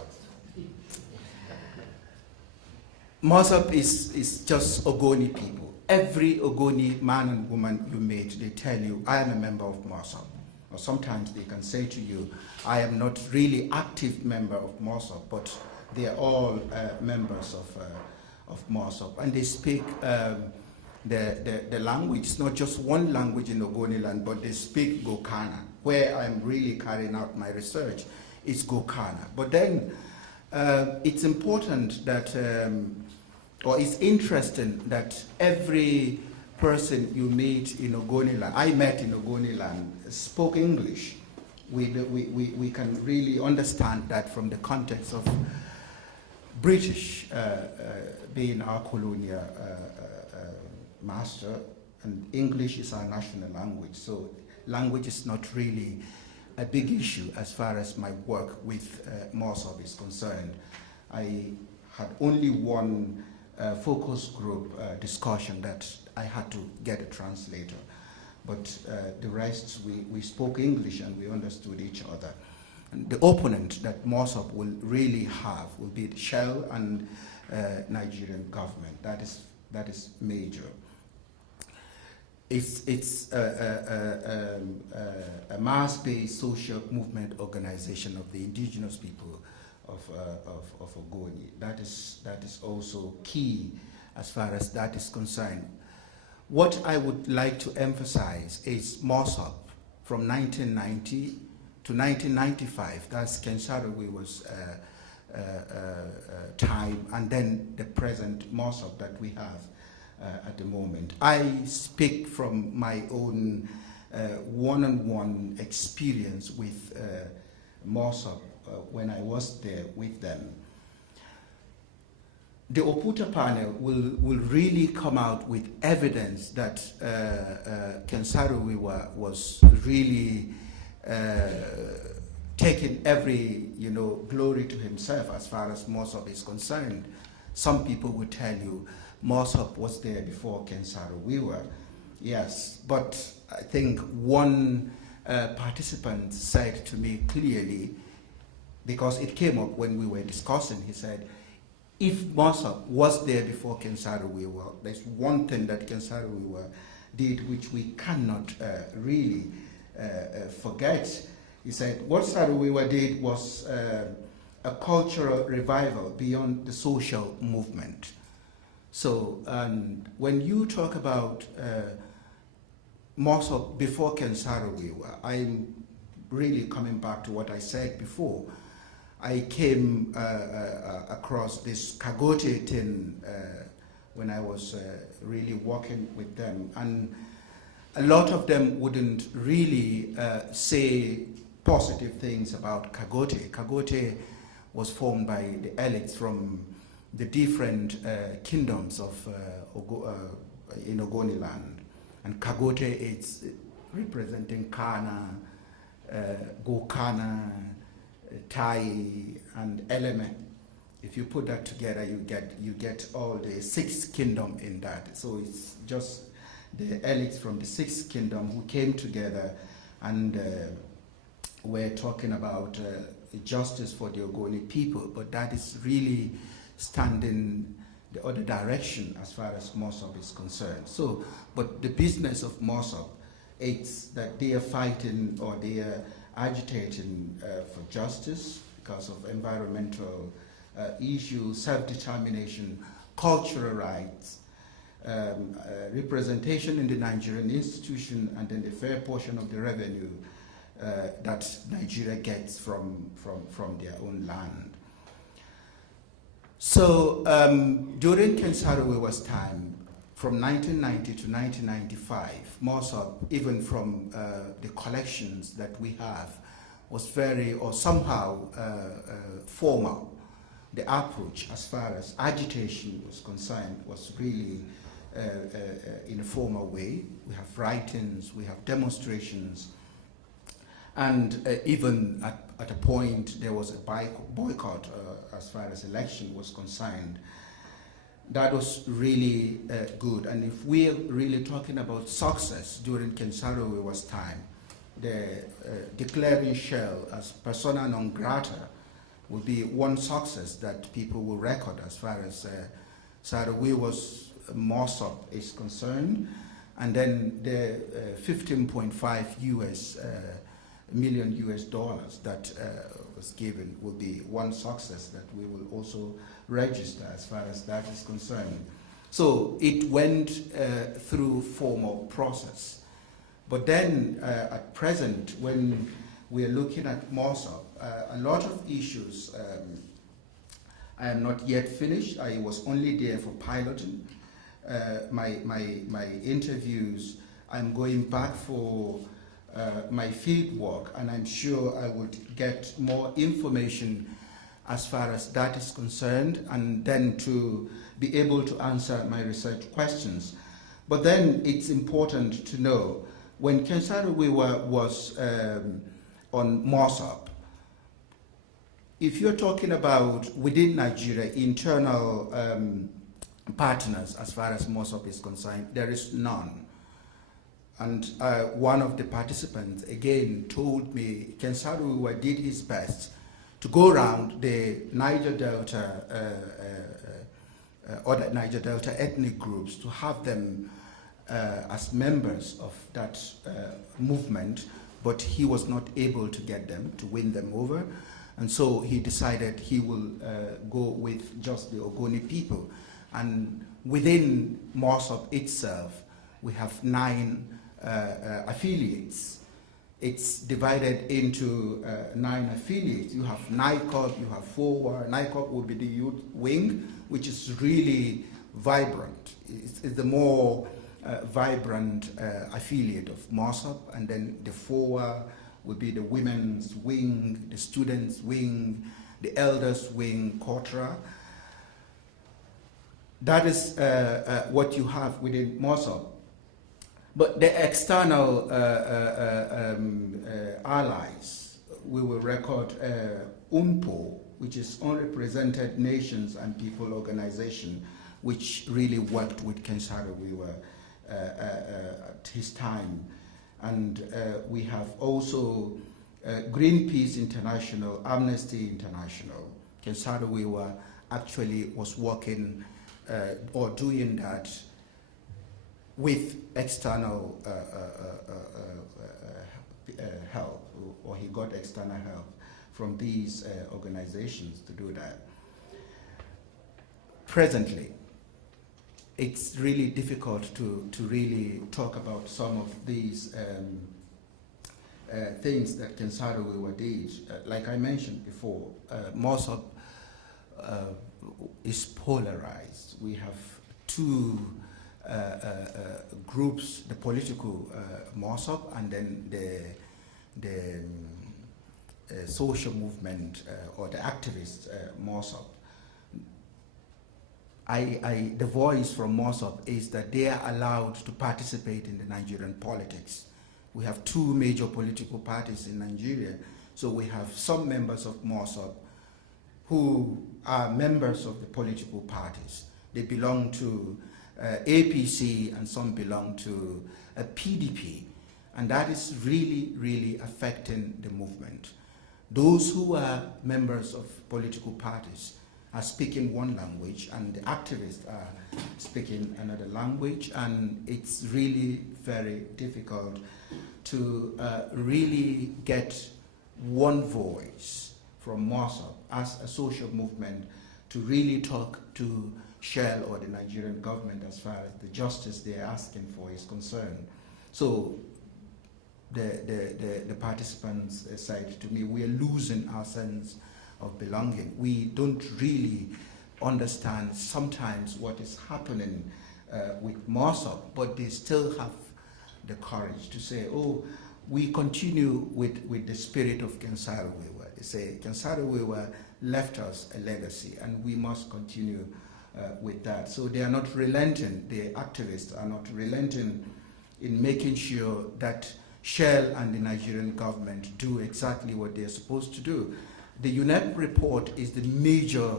Mossop is just Ogoni people. Every Ogoni man and woman you meet, they tell you, I am a member of Mossop. Or sometimes they can say to you, I am not really active member of Mossop, but they are all members of Mossop. And they speak the language. It's not just one language in Ogoni land, but they speak Gokana. Where I'm really carrying out my research is Gokana. But then it's important that, or it's interesting that every person you meet in Ogoni land, I met in Ogoni land, spoke English. We can really understand that from the context of British being our colonial master, and English is our national language. So language is not really a big issue as far as my work with Mossop is concerned. I had only one focus group discussion that I had to get a translator. But the rest, we spoke English and we understood each other. And the opponent that Mossop will really have will be the Shell and Nigerian government. That is major. It's a mass-based social movement organization of the indigenous people of Ogoni. That is also key as far as that is concerned. What I would like to emphasize is Mossop from 1990 to 1995. That's Ken Saro Wiwa's time, and then the present Mossop that we have at the moment. I speak from my own one-on-one experience with Mossop when I was there with them. The Aputure Panel will really come out with evidence that Ken Saro Wiwa was really taking every glory to himself as far as Mossop is concerned. Some people would tell you Mossop was there before Ken Saro Wiwa. Yes, but I think one participant said to me clearly, because it came up when we were discussing, he said, if Mossop was there before Ken Saro Wiwa, there's one thing that Ken Saro Wiwa did which we cannot really forget. He said what Saro Wiwa did was a cultural revival beyond the social movement. So when you talk about Mossop before Ken Saro Wiwa, I'm really coming back to what I said before. I came across this Kagote thing when I was really working with them, and a lot of them wouldn't really say positive things about Kagote. Kagote was formed by the elites from the different kingdoms of in Ogoni land, and Kagote is representing Kana, Gokana, Tai, and Eleme. If you put that together, you get all the 6th kingdom in that. So it's just the elites from the 6th kingdom who came together and we're talking about justice for the Ogoni people, but that is really standing the other direction as far as Mossop is concerned. So, but the business of Mossop, it's that they are fighting or they are agitating for justice because of environmental issues, self-determination, cultural rights, representation in the Nigerian institution, and then the fair portion of the revenue that Nigeria gets from their own land. So during Ken Saro Wiwa's time, from 1990 to 1995, Mossop, even from the collections that we have, was very, or somehow formal. The approach as far as agitation was concerned was really in a formal way. We have writings, we have demonstrations, and even at a point there was a boycott as far as election was concerned. That was really good. And if we're really talking about success during Ken Saro Wiwa's time, the declaring Shell as persona non grata will be one success that people will record as far as Saro Wiwa's Mossop is concerned. And then the 15.5 million US dollars that was given will be one success that we will also register as far as that is concerned. So it went through formal process. But then at present, when we're looking at Mossop, a lot of issues, I am not yet finished. I was only there for piloting. My interviews, I'm going back for my field work, and I'm sure I would get more information as far as that is concerned, and then to be able to answer my research questions. But then it's important to know, when Ken Saro Wiwa was on Mossop, if you're talking about within Nigeria, internal partners as far as Mossop is concerned, there is none. And one of the participants again told me Ken Saro Wiwa did his best to go around the Niger Delta, other Niger Delta ethnic groups, to have them as members of that movement, but he was not able to get them, to win them over. And so he decided he will go with just the Ogoni people. And within Mossop itself, we have 9 affiliates. It's divided into 9 affiliates. You have NICOP, you have FOWA. NICOP will be the youth wing, which is really vibrant. It's the more vibrant affiliate of Mossop, and then the FOWA will be the women's wing, the students' wing, the elders' wing, Kotra. That is what you have within Mossop. But the external allies, we will record UNPO, which is Unrepresented Nations and People Organization, which really worked with Ken Saro Wiwa at his time. And we have also Greenpeace International, Amnesty International. Ken Saro Wiwa actually was working or doing that with external help, or he got external help from these organizations to do that. Presently, it's really difficult to really talk about some of these things that Ken Saro Wiwa did. Like I mentioned before, Mossop is polarized. We have 2 groups, the political Mossop and then the social movement or the activist Mossop. The voice from Mossop is that they are allowed to participate in the Nigerian politics. We have 2 major political parties in Nigeria, so we have some members of Mossop who are members of the political parties. They belong to APC and some belong to PDP, and that is really, really affecting the movement. Those who are members of political parties are speaking one language and the activists are speaking another language, and it's really very difficult to really get one voice from Mossop as a social movement to really talk to Shell or the Nigerian government as far as the justice they're asking for is concerned. So the participants said to me, we are losing our sense of belonging. We don't really understand sometimes what is happening with Mossop, but they still have the courage to say, oh, we continue with the spirit of Ken Saro Wiwa. They say Ken Saro Wiwa left us a legacy and we must continue with that. So they are not relenting, the activists are not relenting in making sure that Shell and the Nigerian government do exactly what they're supposed to do. The UNEP report is the major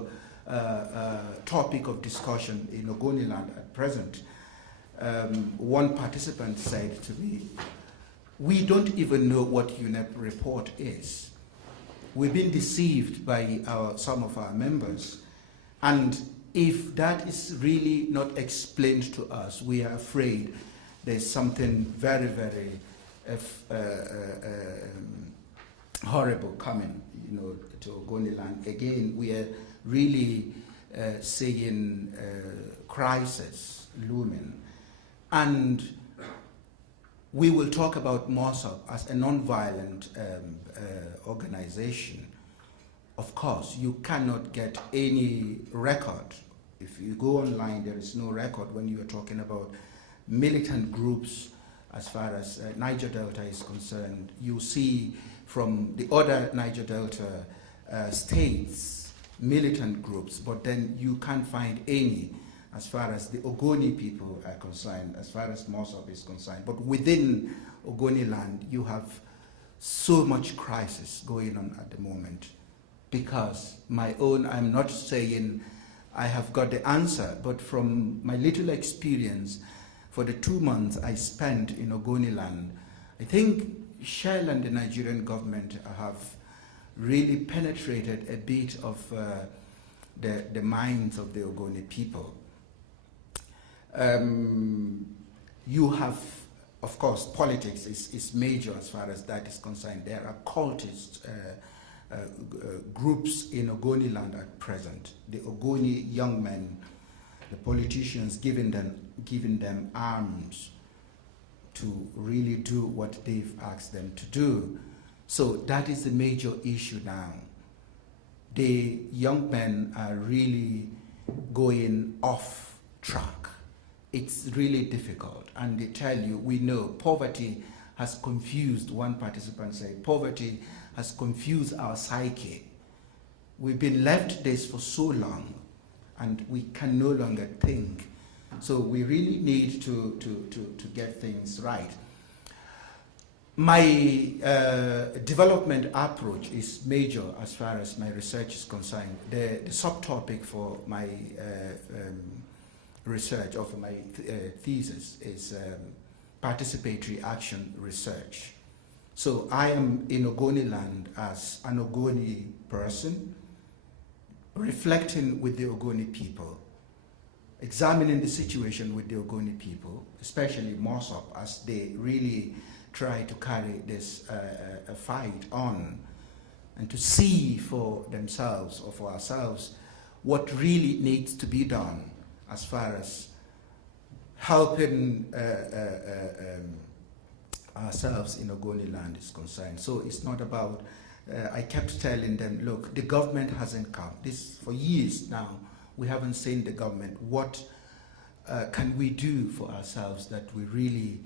topic of discussion in Ogoniland at present. One participant said to me, we don't even know what UNEP report is. We've been deceived by some of our members, and if that is really not explained to us, we are afraid there's something very, very horrible coming, to Ogoniland. Again, we are really seeing crisis looming, and we will talk about Mossop as a non-violent organization. Of course, you cannot get any record. If you go online, there is no record when you are talking about militant groups. As far as Niger Delta is concerned, you see from the other Niger Delta states militant groups, but then you can't find any as far as the Ogoni people are concerned, as far as Mossop is concerned. But within Ogoniland, you have so much crisis going on at the moment. Because I'm not saying I have got the answer, but from my little experience, for the 2 months I spent in Ogoniland, I think Shell and the Nigerian government have really penetrated a bit of the minds of the Ogoni people. You have, of course, politics is major as far as that is concerned. There are cultist groups in Ogoni land at present. The Ogoni young men, the politicians giving them arms to really do what they've asked them to do. So that is the major issue now. The young men are really going off track. It's really difficult, and they tell you, we know poverty has confused, one participant said, poverty has confused our psyche. We've been left this for so long, and we can no longer think. So we really need to get things right. My development approach is major as far as my research is concerned. The subtopic for my research, or for my thesis, is participatory action research. So I am in Ogoni land as an Ogoni person, reflecting with the Ogoni people, examining the situation with the Ogoni people, especially Mossop, as they really try to carry this fight on, and to see for themselves or for ourselves what really needs to be done as far as helping ourselves in Ogoni land is concerned. So it's not about, I kept telling them, look, the government hasn't come. This, for years now, we haven't seen the government. What can we do for ourselves that will really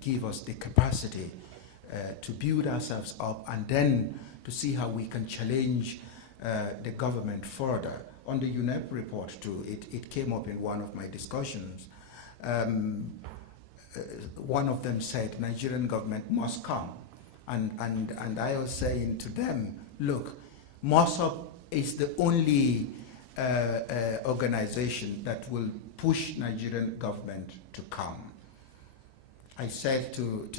give us the capacity to build ourselves up, and then to see how we can challenge the government further. On the UNEP report too, it came up in one of my discussions. One of them said Nigerian government must come, and I was saying to them, look, Mossop is the only organization that will push Nigerian government to come. I said to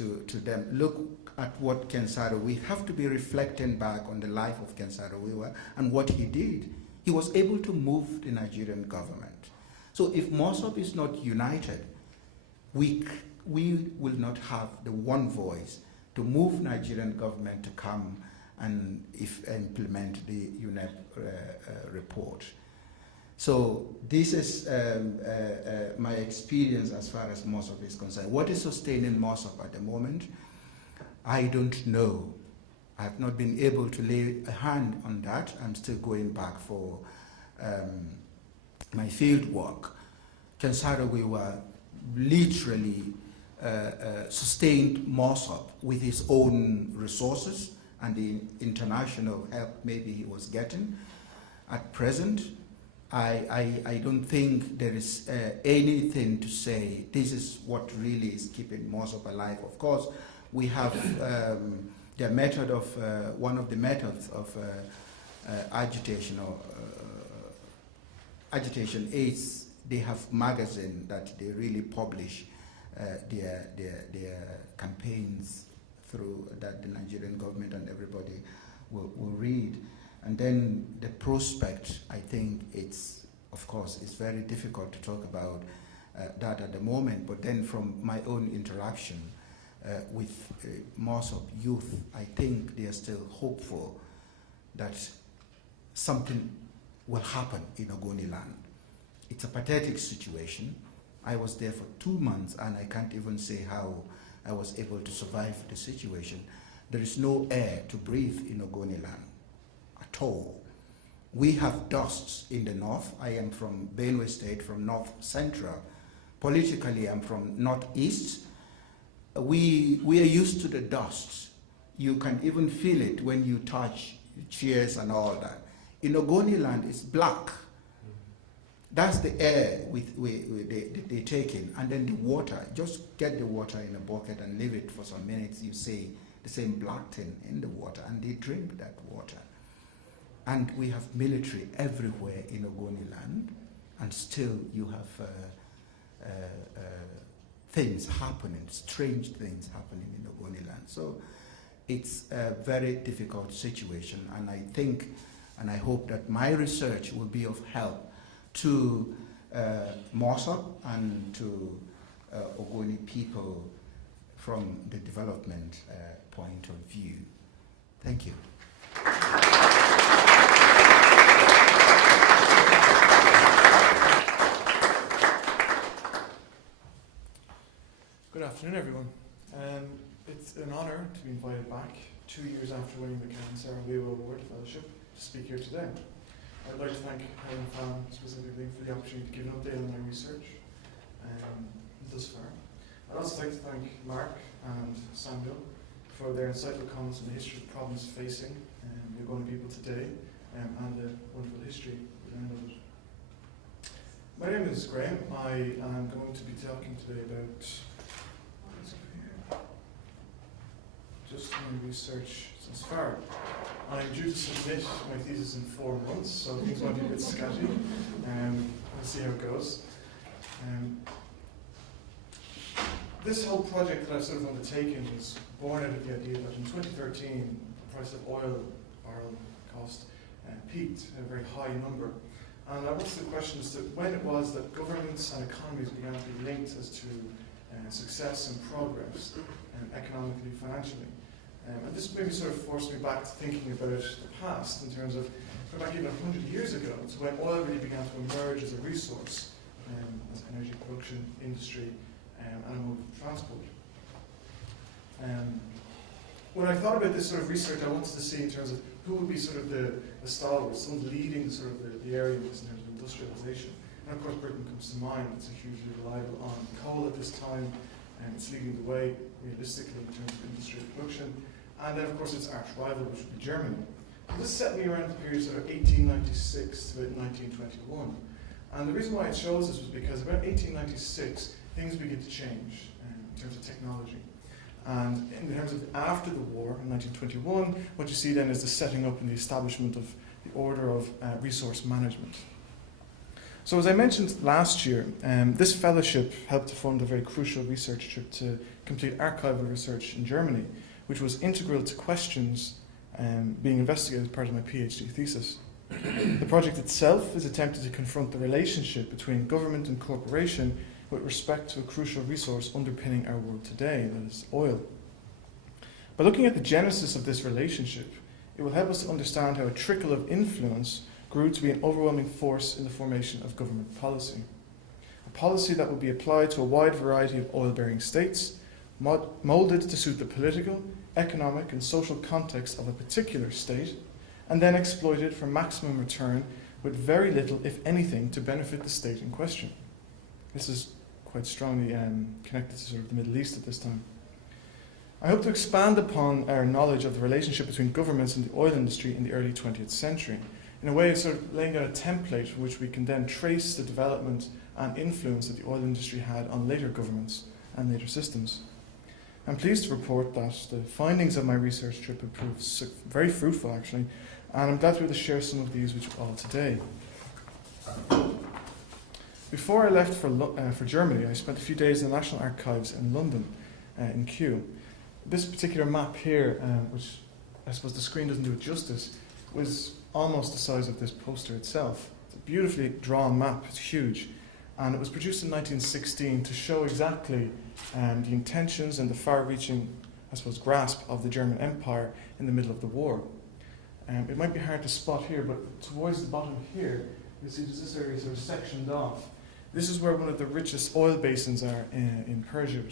them, look at what Saro, we have to be reflecting back on the life of Saro Wiwa and what he did. He was able to move the Nigerian government. So if Mossop is not united, we will not have the one voice to move Nigerian government to come and implement the UNEP report. So this is my experience as far as Mossop is concerned. What is sustaining Mossop at the moment? I don't know. I have not been able to lay a hand on that. I'm still going back for my field work. Saro Wiwa literally sustained Mossop with his own resources and the international help maybe he was getting. At present, I don't think there is anything to say this is what really is keeping Mossop alive. Of course, we have the method of, one of the methods of agitation or agitation is they have magazine that they really publish their campaigns through, that the Nigerian government and everybody will read. And then the prospect, I think it's, of course, it's very difficult to talk about that at the moment, but then from my own interaction with Mossop youth, I think they are still hopeful that something will happen in Ogoni land. It's a pathetic situation. I was there for 2 months and I can't even say how I was able to survive the situation. There is no air to breathe in Ogoni land at all. We have dusts in the north. I am from Benue State, from North Central. Politically, I'm from Northeast. We are used to the dust. You can even feel it when you touch chairs and all that. In Ogoni land, it's black. That's the air they take in. And then the water, just get the water in a bucket and leave it for some minutes. You see the same black thing in the water, and they drink that water. And we have military everywhere in Ogoni land, and still you have things happening, strange things happening in Ogoni land. So it's a very difficult situation, and I think and I hope that my research will be of help to Mossop and to Ogoni people from the development point of view. Thank you. Good afternoon, everyone. It's an honour to be invited back 2 years after winning the Saro Wiwa Award Fellowship to speak here today. I'd like to thank Helen Fan specifically for the opportunity to give an update on my research thus far. I'd also like to thank Mark and Samuel for their insightful comments on the history of problems facing the Ogoni people today and the wonderful history behind it. My name is Graham. I am going to be talking today about just my research thus far. I'm due to submit my thesis in 4 months, so things might be a bit sketchy. We'll see how it goes. This whole project that I've sort of undertaken was born out of the idea that in 2013, the price of oil barrel cost peaked at a very high number. And I wanted to question as to when it was that governments and economies began to be linked as to success and progress, economically, financially. And this maybe sort of forced me back to thinking about the past in terms of going back even 100 years ago to when oil really began to emerge as a resource, as energy production, industry, and a mode of transport. When I thought about this sort of research, I wanted to see in terms of who would be sort of the stalwarts, someone leading sort of the area in terms of industrialization. And of course, Britain comes to mind. It's a hugely reliable on coal at this time, and it's leading the way realistically in terms of industrial production. And then, of course, its arch rival, which would be Germany. And this set me around the period sort of 1896 to about 1921. And the reason why I chose this was because about 1896, things begin to change in terms of technology. And in terms of after the war, in 1921, what you see then is the setting up and the establishment of the order of resource management. So as I mentioned last year, this fellowship helped to fund a very crucial research trip to complete archival research in Germany, which was integral to questions being investigated as part of my PhD thesis. The project itself is attempted to confront the relationship between government and corporation with respect to a crucial resource underpinning our world today, that is oil. By looking at the genesis of this relationship, it will help us to understand how a trickle of influence grew to be an overwhelming force in the formation of government policy. A policy that would be applied to a wide variety of oil-bearing states, moulded to suit the political, economic and social context of a particular state, and then exploited for maximum return with very little, if anything, to benefit the state in question. This is quite strongly connected to sort of the Middle East at this time. I hope to expand upon our knowledge of the relationship between governments and the oil industry in the early 20th century, in a way of sort of laying out a template for which we can then trace the development and influence that the oil industry had on later governments and later systems. I'm pleased to report that the findings of my research trip have proved very fruitful, actually, and I'm glad to be able to share some of these with you all today. Before I left for Germany, I spent a few days in the National Archives in London, in Kew. This particular map here, which I suppose the screen doesn't do it justice, was almost the size of this poster itself. It's a beautifully drawn map, it's huge, and it was produced in 1916 to show exactly the intentions and the far-reaching, I suppose, grasp of the German Empire in the middle of the war. It might be hard to spot here, but towards the bottom here, you see there's this area sort of sectioned off. This is where one of the richest oil basins are in Persia,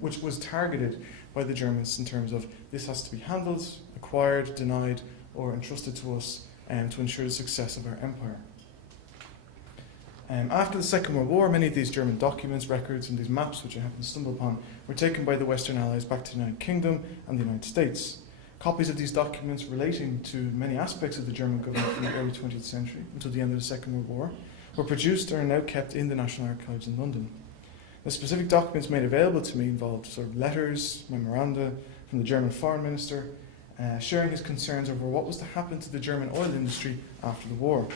which was targeted by the Germans in terms of this has to be handled, acquired, denied, or entrusted to us to ensure the success of our empire. After the Second World War, many of these German documents, records, and these maps, which I happened to stumble upon, were taken by the Western Allies back to the United Kingdom and the United States. Copies of these documents relating to many aspects of the German government in the early 20th century, until the end of the Second World War, were produced and are now kept in the National Archives in London. The specific documents made available to me involved sort of letters, memoranda from the German foreign minister, sharing his concerns over what was to happen to the German oil industry after the war.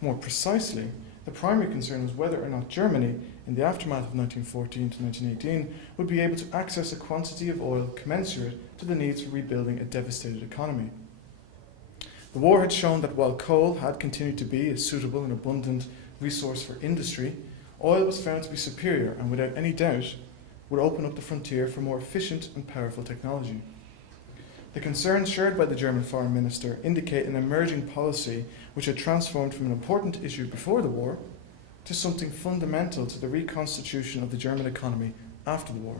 More precisely, the primary concern was whether or not Germany, in the aftermath of 1914 to 1918, would be able to access a quantity of oil commensurate to the needs for rebuilding a devastated economy. The war had shown that while coal had continued to be a suitable and abundant resource for industry, oil was found to be superior and without any doubt would open up the frontier for more efficient and powerful technology. The The concerns shared by the German foreign minister indicate an emerging policy which had transformed from an important issue before the war to something fundamental to the reconstitution of the German economy after the war.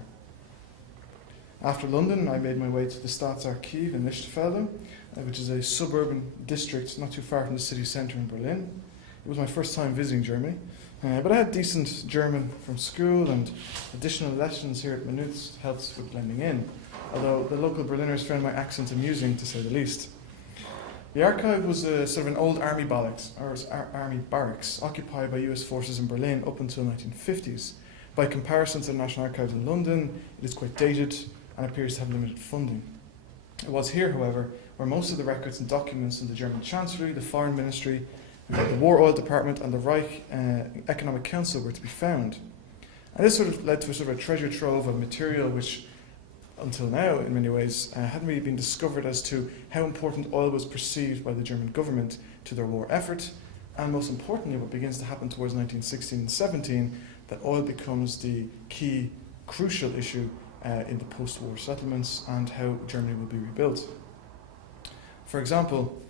After London, I made my way to the Staatsarchiv in Lichterfelde, which is a suburban district not too far from the city centre in Berlin. It was my first time visiting Germany, but I had decent German from school, and additional lessons here at Maynooth helped with blending in, although the local Berliners found my accent amusing, to say the least. The archive was sort of an old army barracks occupied by US forces in Berlin up until the 1950s. By comparison to the National Archives in London, it is quite dated and appears to have limited funding. It was here, however, where most of the records and documents in the German Chancellery, the Foreign Ministry, the War Oil Department and the Reich Economic Council were to be found. And this sort of led to a sort of a treasure trove of material which, until now, in many ways, hadn't really been discovered as to how important oil was perceived by the German government to their war effort, and most importantly, what begins to happen towards 1916 and 17, that oil becomes the key, crucial issue in the post-war settlements and how Germany will be rebuilt. For example,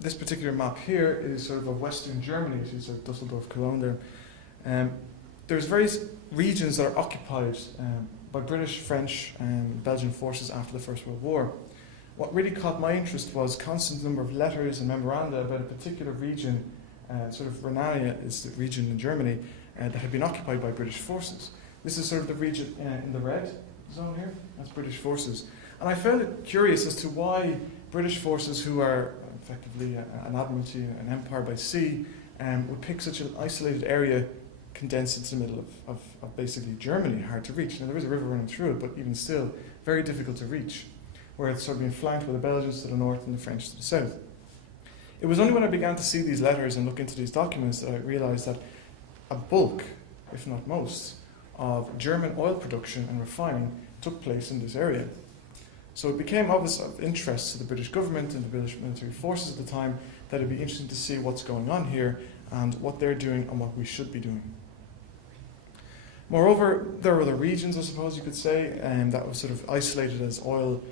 this particular map here is sort of of Western Germany, so it's sort of Dusseldorf, Cologne there. There's various regions that are occupied by British, French and Belgian forces after the First World War. What really caught my interest was constant number of letters and memoranda about a particular region, sort of Renania is the region in Germany, that had been occupied by British forces. This is sort of the region in the red zone here, that's British forces. And I found it curious as to why British forces, who are effectively an admiralty, an empire by sea, would pick such an isolated area condensed into the middle of basically Germany, hard to reach. Now there is a river running through it, but even still, very difficult to reach, where it's sort of being flanked by the Belgians to the north and the French to the south. It was only when I began to see these letters and look into these documents that I realised that a bulk, if not most, of German oil production and refining took place in this area. So it became obvious of interest to the British government and the British military forces at the time that it'd be interesting to see what's going on here and what they're doing and what we should be doing. Moreover, there were other regions, I suppose you could say, that was sort of isolated as oil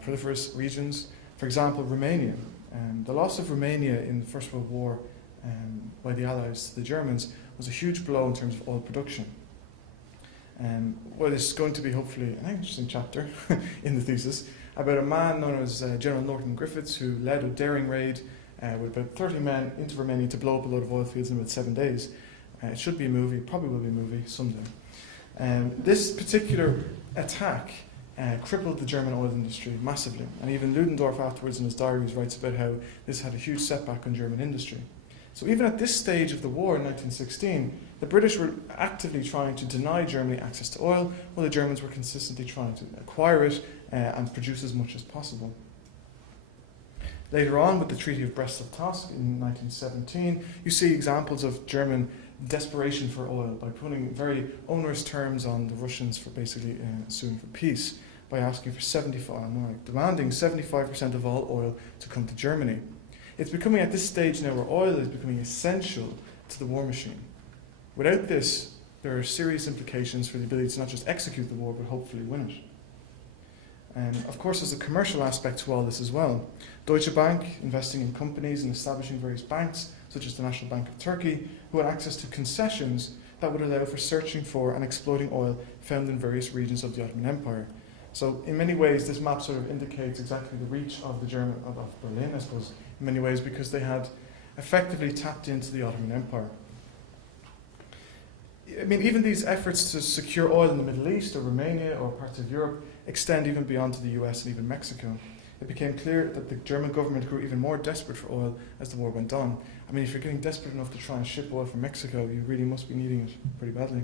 proliferous regions. For example, Romania. The loss of Romania in the First World War by the Allies to the Germans was a huge blow in terms of oil production. What is going to be hopefully an interesting chapter in the thesis about a man known as General Norton Griffiths, who led a daring raid with about 30 men into Romania to blow up a load of oil fields in about 7 days. It should be a movie, probably will be a movie someday. This particular attack crippled the German oil industry massively, and even Ludendorff afterwards in his diaries writes about how this had a huge setback on German industry. So even at this stage of the war in 1916, the British were actively trying to deny Germany access to oil, while the Germans were consistently trying to acquire it and produce as much as possible. Later on, with the Treaty of Brest-Litovsk in 1917, you see examples of German desperation for oil by putting very onerous terms on the Russians for basically suing for peace, by asking for demanding 75% of all oil to come to Germany. It's becoming at this stage now where oil is becoming essential to the war machine. Without this, there are serious implications for the ability to not just execute the war, but hopefully win it. And of course, there's a commercial aspect to all this as well. Deutsche Bank investing in companies and establishing various banks, such as the National Bank of Turkey, who had access to concessions that would allow for searching for and exploiting oil found in various regions of the Ottoman Empire. So in many ways, this map sort of indicates exactly the reach of the German, of Berlin, I suppose, in many ways, because they had effectively tapped into the Ottoman Empire. I mean, even these efforts to secure oil in the Middle East or Romania or parts of Europe extend even beyond to the US and even Mexico. It became clear that the German government grew even more desperate for oil as the war went on. I mean, if you're getting desperate enough to try and ship oil from Mexico, you really must be needing it pretty badly.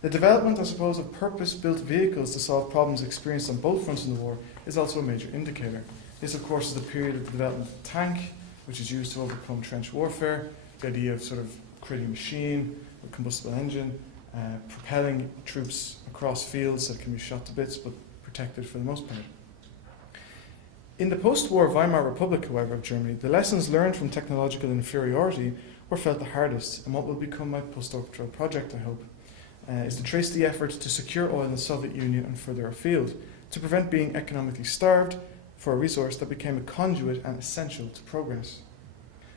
The development, I suppose, of purpose-built vehicles to solve problems experienced on both fronts in the war is also a major indicator. This, of course, is the period of the development of the tank, which is used to overcome trench warfare, the idea of sort of creating a machine with combustible engine, propelling troops across fields that can be shot to bits but protected for the most part. In the post-war Weimar Republic, however, of Germany, the lessons learned from technological inferiority were felt the hardest, and what will become my postdoctoral project, I hope, is to trace the effort to secure oil in the Soviet Union and further afield, to prevent being economically starved for a resource that became a conduit and essential to progress.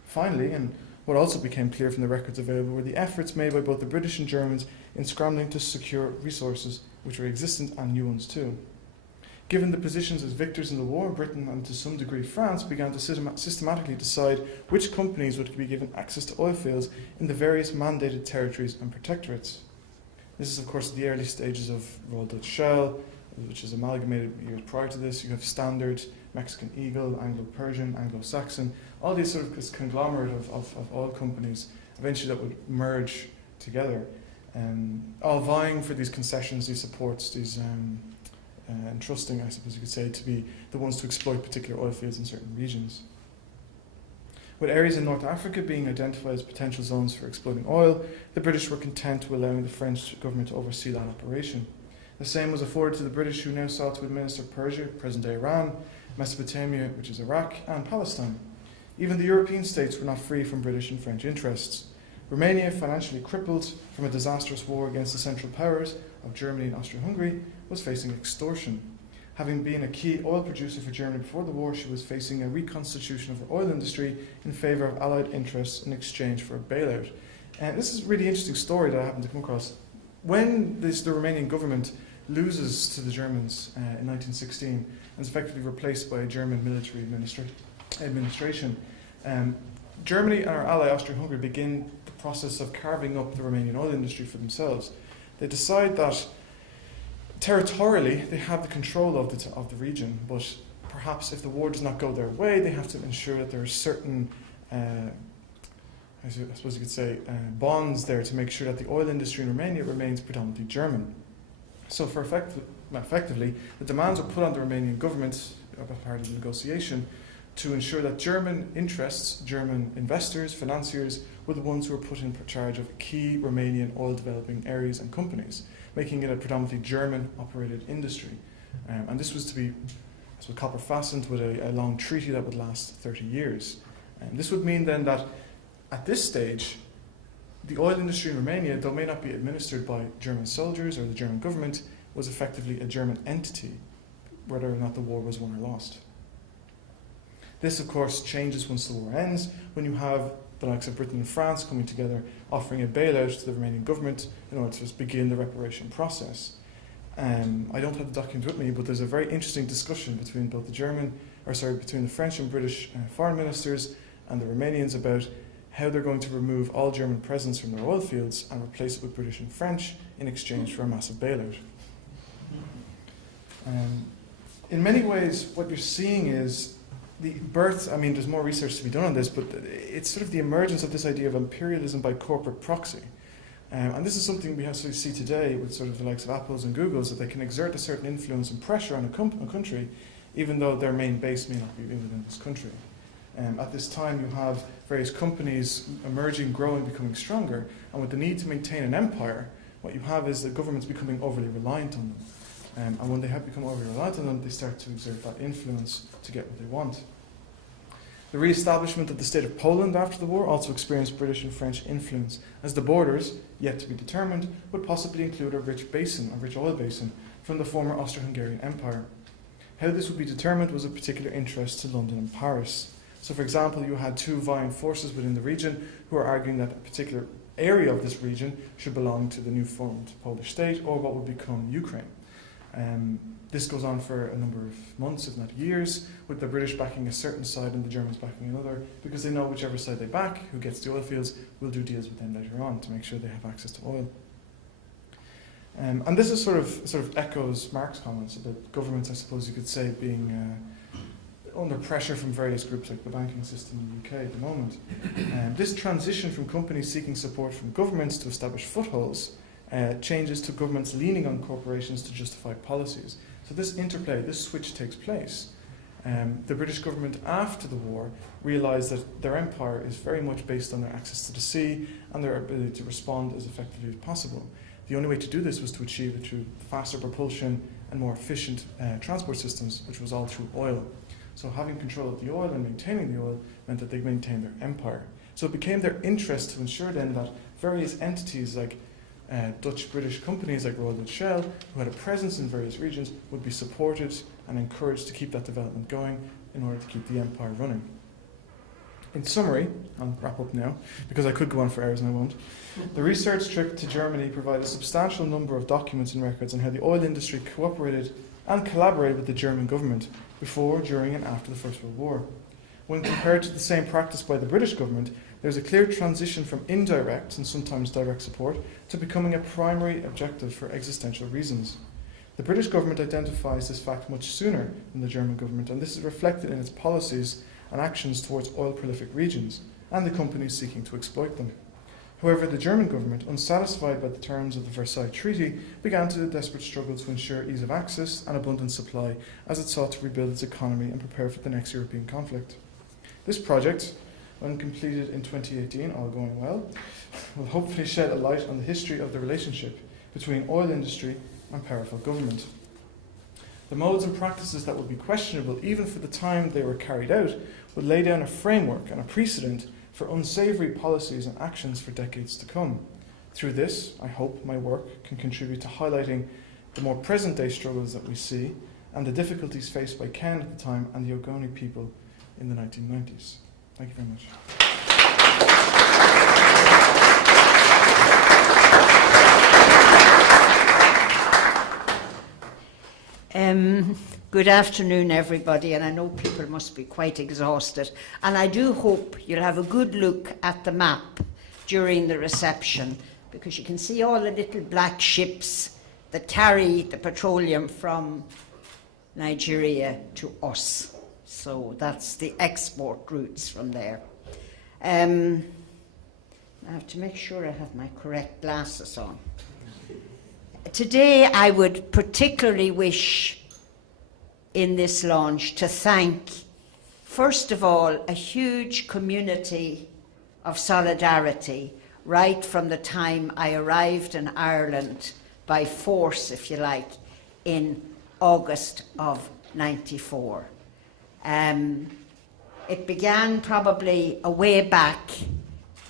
Finally, and what also became clear from the records available, were the efforts made by both the British and Germans in scrambling to secure resources which were existent and new ones too. Given the positions as victors in the war, Britain and to some degree France began to systematically decide which companies would be given access to oil fields in the various mandated territories and protectorates. This is of course the early stages of Royal Dutch Shell, which is amalgamated years prior to this. You have Standard, Mexican Eagle, Anglo-Persian, Anglo-Saxon, all these sort of this conglomerate of oil companies eventually that would merge together, all vying for these concessions, these supports, these entrusting, I suppose you could say, to be the ones to exploit particular oil fields in certain regions. With areas in North Africa being identified as potential zones for exploiting oil, the British were content with allowing the French government to oversee that operation. The same was afforded to the British, who now sought to administer Persia, present-day Iran, Mesopotamia, which is Iraq, and Palestine. Even the European states were not free from British and French interests. Romania, financially crippled from a disastrous war against the Central Powers of Germany and Austria-Hungary, was facing extortion. Having been a key oil producer for Germany before the war, she was facing a reconstitution of her oil industry in favour of Allied interests in exchange for a bailout. And this is a really interesting story that I happened to come across. When the Romanian government loses to the Germans in 1916 and is effectively replaced by a German military administration, Germany and our ally Austria-Hungary begin the process of carving up the Romanian oil industry for themselves. They decide that territorially they have the control of the region, but perhaps if the war does not go their way, they have to ensure that there are certain, I suppose you could say, bonds there to make sure that the oil industry in Romania remains predominantly German. So for effectively, the demands were put on the Romanian government, as part of the negotiation, to ensure that German interests, German investors, financiers, were the ones who were put in charge of key Romanian oil developing areas and companies, making it a predominantly German-operated industry. And this was to be copper fastened with a long treaty that would last 30 years. And this would mean then that at this stage, the oil industry in Romania, though may not be administered by German soldiers or the German government, was effectively a German entity, whether or not the war was won or lost. This, of course, changes once the war ends, when you have the likes of Britain and France coming together, offering a bailout to the Romanian government in order to just begin the reparation process. I don't have the document with me, but there's a very interesting discussion between both between the French and British foreign ministers and the Romanians about how they're going to remove all German presence from their oil fields and replace it with British and French in exchange for a massive bailout. In many ways, what you're seeing is the birth, I mean, there's more research to be done on this, but it's sort of the emergence of this idea of imperialism by corporate proxy. And this is something we actually see today with sort of the likes of Apples and Googles, that they can exert a certain influence and pressure on a country, even though their main base may not be within this country. At this time, you have various companies emerging, growing, becoming stronger, and with the need to maintain an empire, what you have is the governments becoming overly reliant on them. And when they have become overly reliant on them, they start to exert that influence to get what they want. The re-establishment of the state of Poland after the war also experienced British and French influence, as the borders, yet to be determined, would possibly include a rich oil basin, from the former Austro-Hungarian Empire. How this would be determined was of particular interest to London and Paris. So, for example, you had two vying forces within the region who were arguing that a particular area of this region should belong to the new formed Polish state, or what would become Ukraine. This goes on for a number of months, if not years, with the British backing a certain side and the Germans backing another, because they know whichever side they back, who gets the oil fields, will do deals with them later on to make sure they have access to oil. And this is sort of echoes Mark's comments about governments, I suppose you could say, being under pressure from various groups like the banking system in the UK at the moment. This transition from companies seeking support from governments to establish footholds changes to governments leaning on corporations to justify policies. So this interplay, this switch takes place. The British government after the war realised that their empire is very much based on their access to the sea and their ability to respond as effectively as possible. The only way to do this was to achieve it through faster propulsion and more efficient transport systems, which was all through oil. So having control of the oil and maintaining the oil meant that they maintained their empire. So it became their interest to ensure then that various entities like Dutch-British companies like Royal Dutch Shell, who had a presence in various regions, would be supported and encouraged to keep that development going in order to keep the empire running. In summary, I'll wrap up now, because I could go on for hours and I won't. The research trip to Germany provided a substantial number of documents and records on how the oil industry cooperated and collaborated with the German government before, during and after the First World War. When compared to the same practice by the British government, there's a clear transition from indirect and sometimes direct support to becoming a primary objective for existential reasons. The British government identifies this fact much sooner than the German government, and this is reflected in its policies and actions towards oil-prolific regions and the companies seeking to exploit them. However, the German government, unsatisfied by the terms of the Versailles Treaty, began a desperate struggle to ensure ease of access and abundant supply as it sought to rebuild its economy and prepare for the next European conflict. This project, when completed in 2018, all going well, will hopefully shed a light on the history of the relationship between oil industry and powerful government. The modes and practices that would be questionable even for the time they were carried out would lay down a framework and a precedent for unsavoury policies and actions for decades to come. Through this, I hope my work can contribute to highlighting the more present-day struggles that we see and the difficulties faced by Ken at the time and the Ogoni people in the 1990s. Thank you very much. Good afternoon, everybody, and I know people must be quite exhausted. And I do hope you'll have a good look at the map during the reception, because you can see all the little black ships that carry the petroleum from Nigeria to us. So that's the export routes from there. I have to make sure I have my correct glasses on. Today I would particularly wish in this launch to thank, first of all, a huge community of solidarity right from the time I arrived in Ireland by force, if you like, in August of '94. It began probably a way back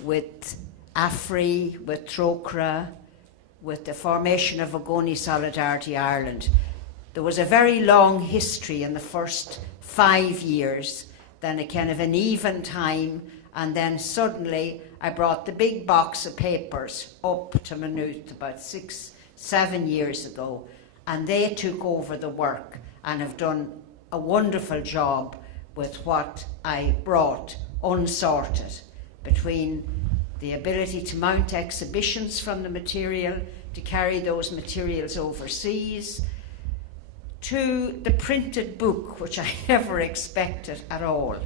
with AFRI, with Trócaire, with the formation of Ogoni Solidarity Ireland. There was a very long history in the first 5 years, then a kind of an even time, and then suddenly I brought the big box of papers up to Maynooth about 6-7 years ago, and they took over the work and have done a wonderful job with what I brought unsorted, between the ability to mount exhibitions from the material, to carry those materials overseas, to the printed book, which I never expected at all,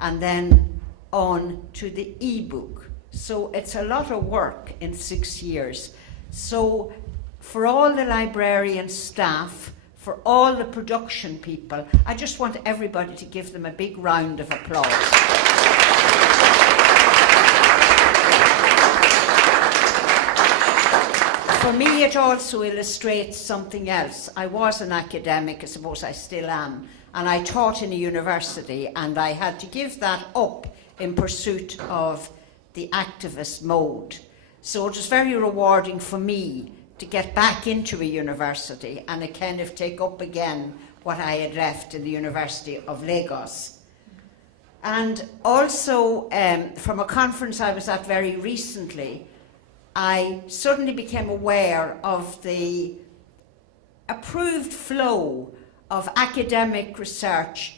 and then on to the e-book. So it's a lot of work in 6 years. So for all the librarian staff, for all the production people, I just want everybody to give them a big round of applause. For me, it also illustrates something else. I was an academic, I suppose I still am, and I taught in a university, and I had to give that up in pursuit of the activist mode. So it was very rewarding for me to get back into a university and to kind of take up again what I had left in the University of Lagos. And also, from a conference I was at very recently, I suddenly became aware of the approved flow of academic research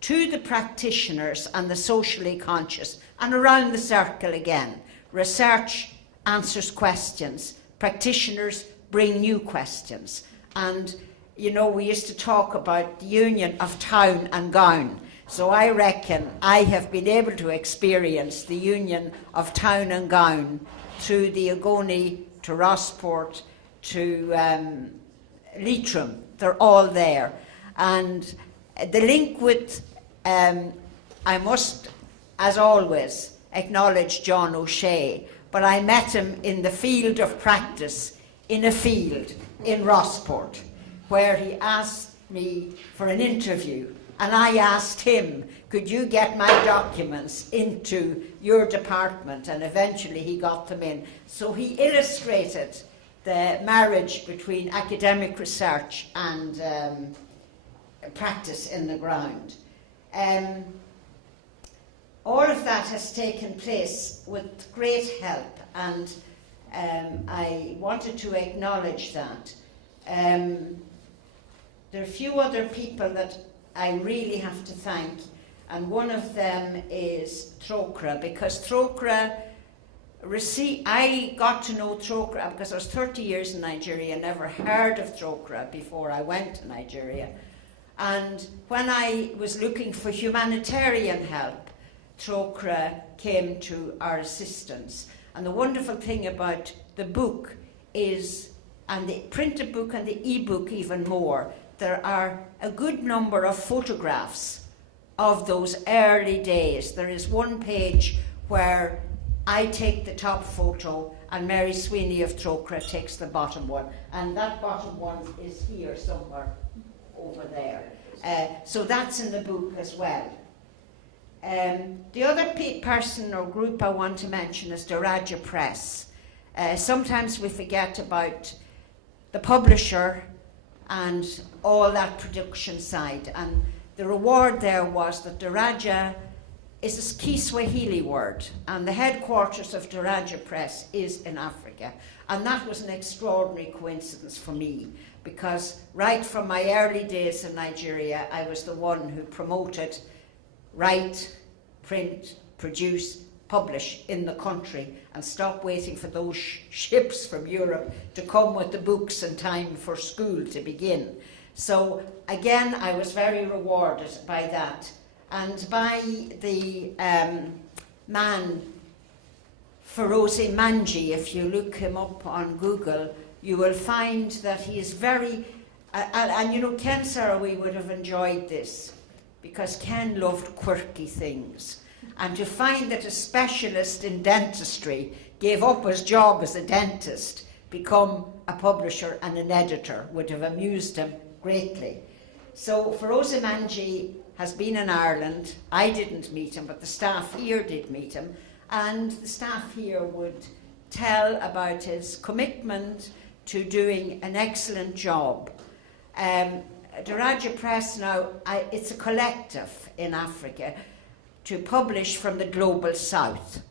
to the practitioners and the socially conscious, and around the circle again. Research answers questions, practitioners bring new questions. And, you know, we used to talk about the union of town and gown. So I reckon I have been able to experience the union of town and gown through the Ogoni, to Rossport, to Leitrim. They're all there. And the link with, I must, as always, acknowledge John O'Shea, but I met him in the field of practice, in a field in Rossport, where he asked me for an interview, and I asked him, could you get my documents into your department? And eventually he got them in. So he illustrated the marriage between academic research and practice in the ground. All of that has taken place with great help, and I wanted to acknowledge that. There are a few other people that I really have to thank, and one of them is Trócaire, because Trócaire I got to know Trócaire because I was 30 years in Nigeria, never heard of Trócaire before I went to Nigeria. And when I was looking for humanitarian help, Trócaire came to our assistance. And the wonderful thing about the book is, and the printed book and the e-book even more, there are a good number of photographs of those early days. There is one page where I take the top photo and Mary Sweeney of Trócaire takes the bottom one. And that bottom one is here somewhere over there. So that's in the book as well. The other person or group I want to mention is Aputure Press. Sometimes we forget about the publisher and all that production side. And the reward there was that Aputure is a Kiswahili word, and the headquarters of Aputure Press is in Africa. And that was an extraordinary coincidence for me, because right from my early days in Nigeria, I was the one who promoted write, print, produce, publish in the country, and stop waiting for those ships from Europe to come with the books in time for school to begin. So again, I was very rewarded by that, and by the man Feroze Manji. If you look him up on Google, you will find that he is very, and you know, Ken Saro would have enjoyed this, because Ken loved quirky things. And to find that a specialist in dentistry gave up his job as a dentist, become a publisher and an editor, would have amused him greatly. So Feroze Manji has been in Ireland. I didn't meet him, but the staff here did meet him. And the staff here would tell about his commitment to doing an excellent job. Aputure Press now, it's a collective in Africa to publish from the global south.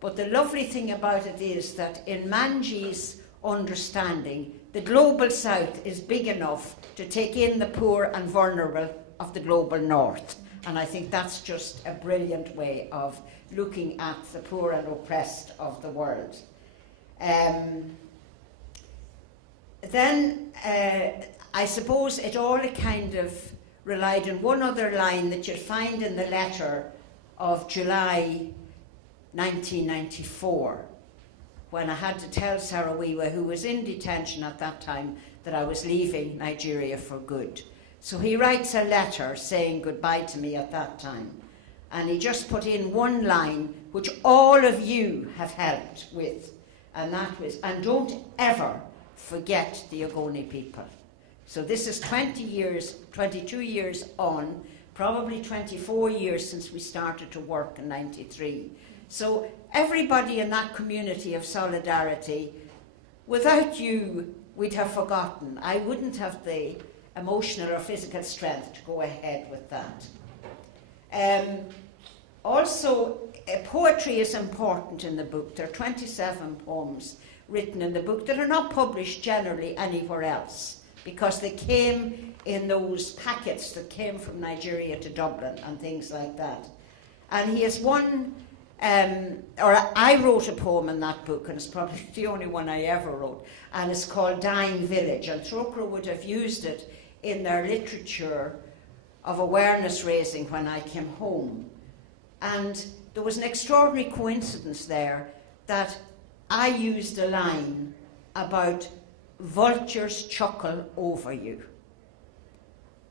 But the lovely thing about it is that in Manji's understanding, the global south is big enough to take in the poor and vulnerable of the global north. And I think that's just a brilliant way of looking at the poor and oppressed of the world. Then I suppose it all kind of relied on one other line that you'll find in the letter of July 1994, when I had to tell Saro Wiwa, who was in detention at that time, that I was leaving Nigeria for good. So he writes a letter saying goodbye to me at that time. And he just put in one line, which all of you have helped with, and that was, and don't ever forget the Ogoni people. So this is 22 years on, probably 24 years since we started to work in '93. So everybody in that community of solidarity, without you, we'd have forgotten. I wouldn't have the emotional or physical strength to go ahead with that. Also, poetry is important in the book. There are 27 poems written in the book that are not published generally anywhere else, because they came in those packets that came from Nigeria to Dublin and things like that. And he has one, or I wrote a poem in that book, and it's probably the only one I ever wrote, and it's called Dying Village, and Trócaire would have used it in their literature of awareness raising when I came home. And there was an extraordinary coincidence there that I used a line about vultures chuckle over you.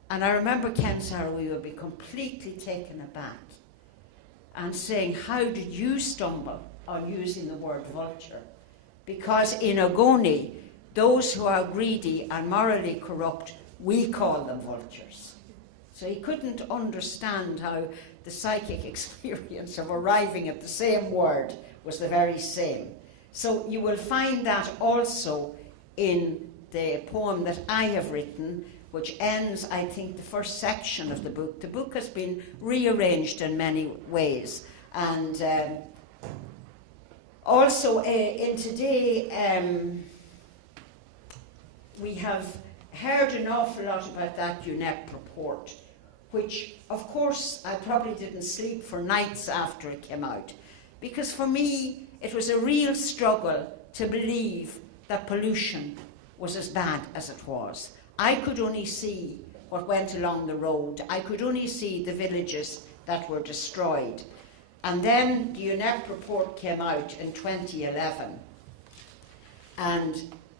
And I remember Ken Saro would be completely taken aback and saying, how did you stumble on using the word vulture? Because in Ogoni, those who are greedy and morally corrupt, we call them vultures. So he couldn't understand how the psychic experience of arriving at the same word was the very same. So you will find that also in the poem that I have written, which ends, I think, the first section of the book. The book has been rearranged in many ways. And also in today, we have heard an awful lot about that UNEP report, which, of course, I probably didn't sleep for nights after it came out. Because for me, it was a real struggle to believe that pollution was as bad as it was. I could only see what went along the road. I could only see the villages that were destroyed. And then the UNEP report came out in 2011. And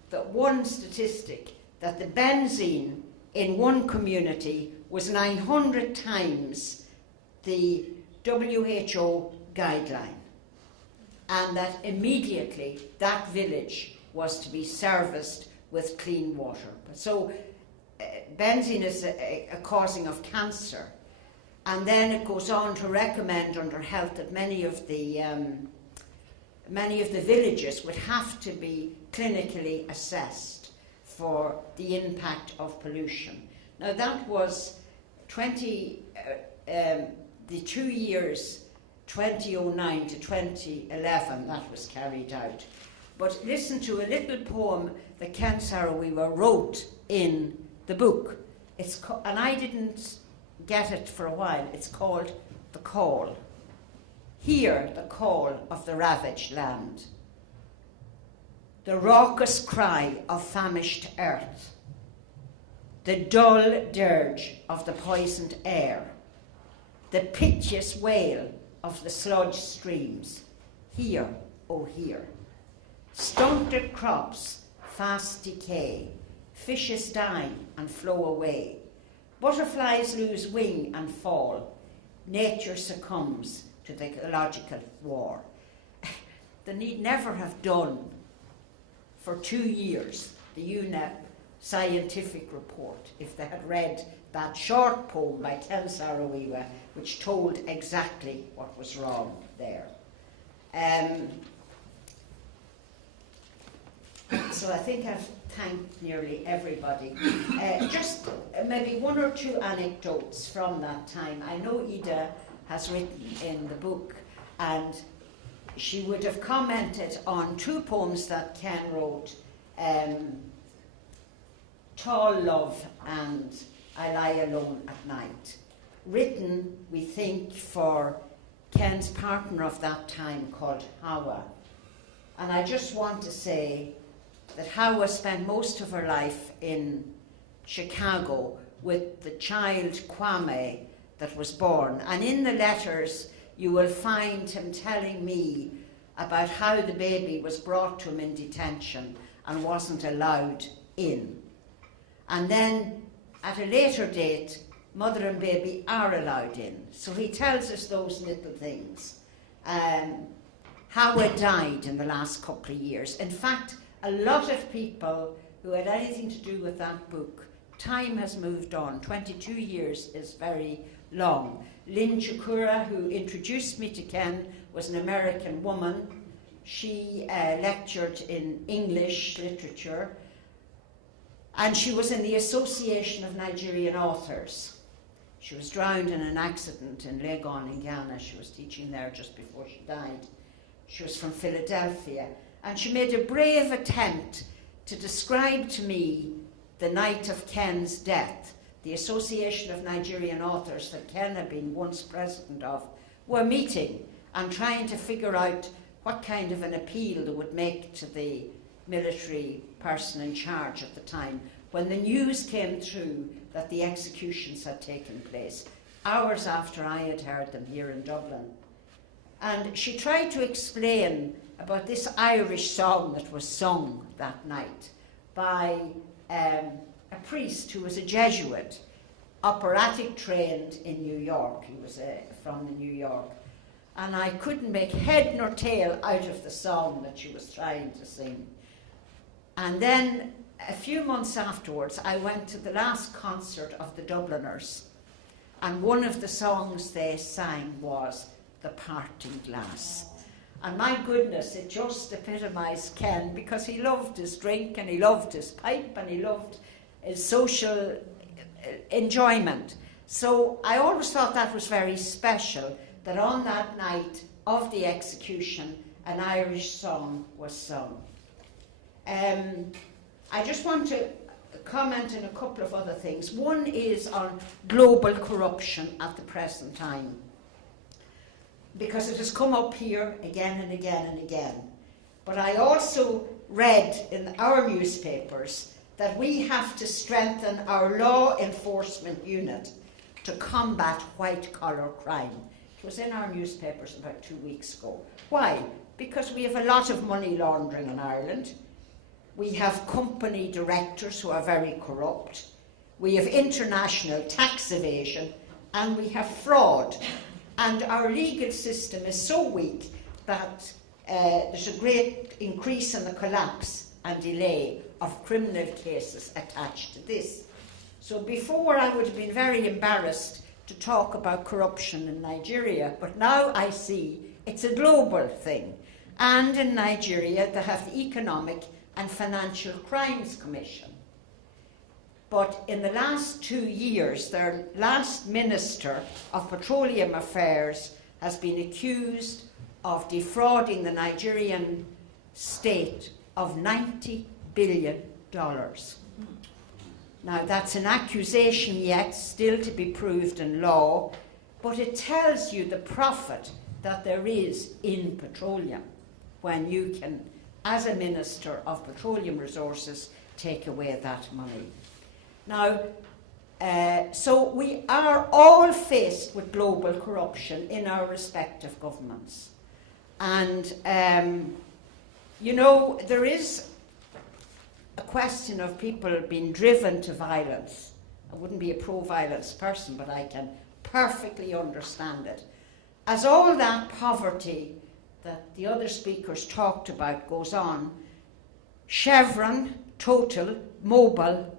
the one statistic, that the benzene in one community was 900 times the WHO guideline. And that immediately that village was to be serviced with clean water. So benzene is a causing of cancer. And then it goes on to recommend under health that many of the villages would have to be clinically assessed for the impact of pollution. Now that was the 2 years 2009 to 2011 that was carried out. But listen to a little poem that Ken Saro Wiwa wrote in the book. And I didn't get it for a while. It's called The Call. Hear the call of the ravaged land, the raucous cry of famished earth, the dull dirge of the poisoned air, the piteous wail of the sludge streams. Hear, oh hear. Stunted crops fast decay, fishes die and flow away, butterflies lose wing and fall, nature succumbs to the ecological war. They need never have done for 2 years the UNEP scientific report if they had read that short poem by Ken Saro Wiwa, which told exactly what was wrong there. So I think I've thanked nearly everybody. Just maybe one or two anecdotes from that time. I know Ida has written in the book, and she would have commented on 2 poems that Ken wrote, Tall Love and I Lie Alone at Night, written, we think, for Ken's partner of that time called Hawa. And I just want to say that Hawa spent most of her life in Chicago with the child Kwame that was born. And in the letters, you will find him telling me about how the baby was brought to him in detention and wasn't allowed in. And then, at a later date, mother and baby are allowed in. So he tells us those little things. Hawa died in the last couple of years. In fact, a lot of people who had anything to do with that book, time has moved on. 22 years is very long. Lynn Chikura, who introduced me to Ken, was an American woman. She lectured in English literature, and she was in the Association of Nigerian Authors. She was drowned in an accident in Legon in Ghana. She was teaching there just before she died. She was from Philadelphia, and she made a brave attempt to describe to me the night of Ken's death. The Association of Nigerian Authors that Ken had been once president of were meeting and trying to figure out what kind of an appeal they would make to the military person in charge at the time when the news came through that the executions had taken place, hours after I had heard them here in Dublin. And she tried to explain about this Irish song that was sung that night by a priest who was a Jesuit, operatic trained in New York. He was from New York. And I couldn't make head nor tail out of the song that she was trying to sing. And then a few months afterwards, I went to the last concert of the Dubliners. And one of the songs they sang was The Parting Glass. And my goodness, it just epitomised Ken, because he loved his drink and he loved his pipe and he loved his social enjoyment. So I always thought that was very special, that on that night of the execution, an Irish song was sung. I just want to comment on a couple of other things. One is on global corruption at the present time, because it has come up here again and again and again. But I also read in our newspapers that we have to strengthen our law enforcement unit to combat white-collar crime. It was in our newspapers about 2 weeks ago. Why? Because we have a lot of money laundering in Ireland. We have company directors who are very corrupt. We have international tax evasion, and we have fraud. And our legal system is so weak that there's a great increase in the collapse and delay of criminal cases attached to this. So before I would have been very embarrassed to talk about corruption in Nigeria, but now I see it's a global thing. And in Nigeria they have the Economic and Financial Crimes Commission. But in the last 2 years, their last Minister of Petroleum Affairs has been accused of defrauding the Nigerian state of $90 billion. Now, that's an accusation yet still to be proved in law, but it tells you the profit that there is in petroleum when you can, as a Minister of Petroleum Resources, take away that money. Now, so we are all faced with global corruption in our respective governments. And, you know, there is a question of people being driven to violence. I wouldn't be a pro-violence person, but I can perfectly understand it. As all that poverty that the other speakers talked about goes on, Chevron, Total, Mobil,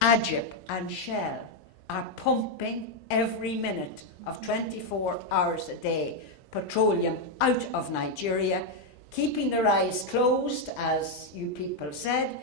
Agip and Shell are pumping every minute of 24 hours a day petroleum out of Nigeria, keeping their eyes closed, as you people said,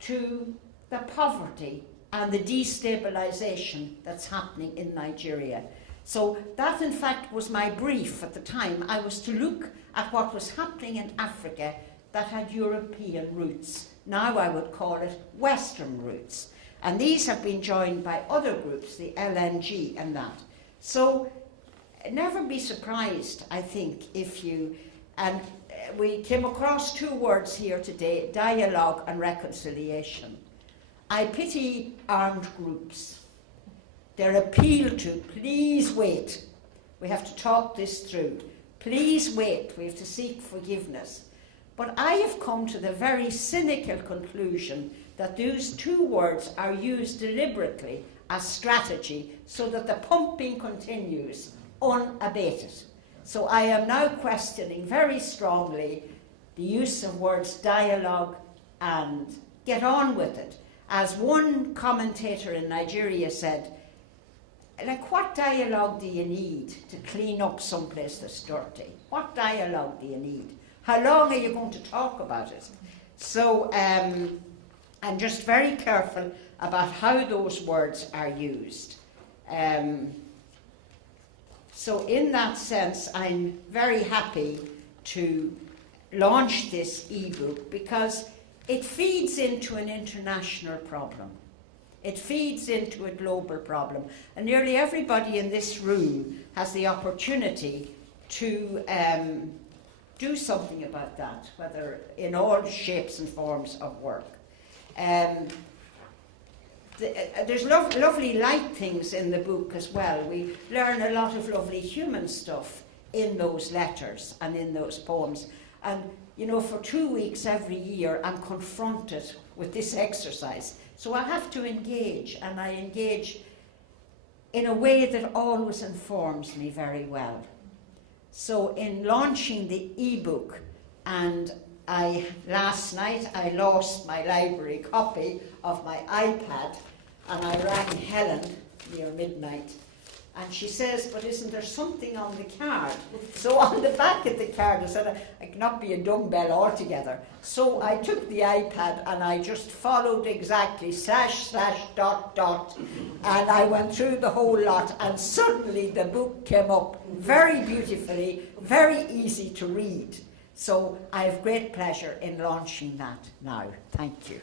to the poverty and the destabilisation that's happening in Nigeria. So that, in fact, was my brief at the time. I was to look at what was happening in Africa that had European roots. Now I would call it Western roots. And these have been joined by other groups, the LNG and that. So never be surprised, I think, if you... And we came across 2 words here today, dialogue and reconciliation. I pity armed groups. Their appeal to, please wait. We have to talk this through. Please wait. We have to seek forgiveness. But I have come to the very cynical conclusion that those 2 words are used deliberately as strategy so that the pumping continues unabated. So I am now questioning very strongly the use of words dialogue and get on with it. As one commentator in Nigeria said, like, what dialogue do you need to clean up someplace that's dirty? What dialogue do you need? How long are you going to talk about it? So I'm just very careful about how those words are used. So in that sense, I'm very happy to launch this ebook because it feeds into an international problem. It feeds into a global problem. And nearly everybody in this room has the opportunity to do something about that, whether in all shapes and forms of work. There's lovely light things in the book as well. We learn a lot of lovely human stuff in those letters and in those poems. And, you know, for 2 weeks every year, I'm confronted with this exercise. So I have to engage, and I engage in a way that always informs me very well. So in launching the ebook, and last night I lost my library copy of my iPad, and I rang Helen near midnight, And she says, but isn't there something on the card? So on the back of the card, I said, I cannot be a dumbbell altogether. So I took the iPad and I just followed exactly / / ... and I went through the whole lot, and suddenly the book came up very beautifully, very easy to read. So I have great pleasure in launching that now. Thank you.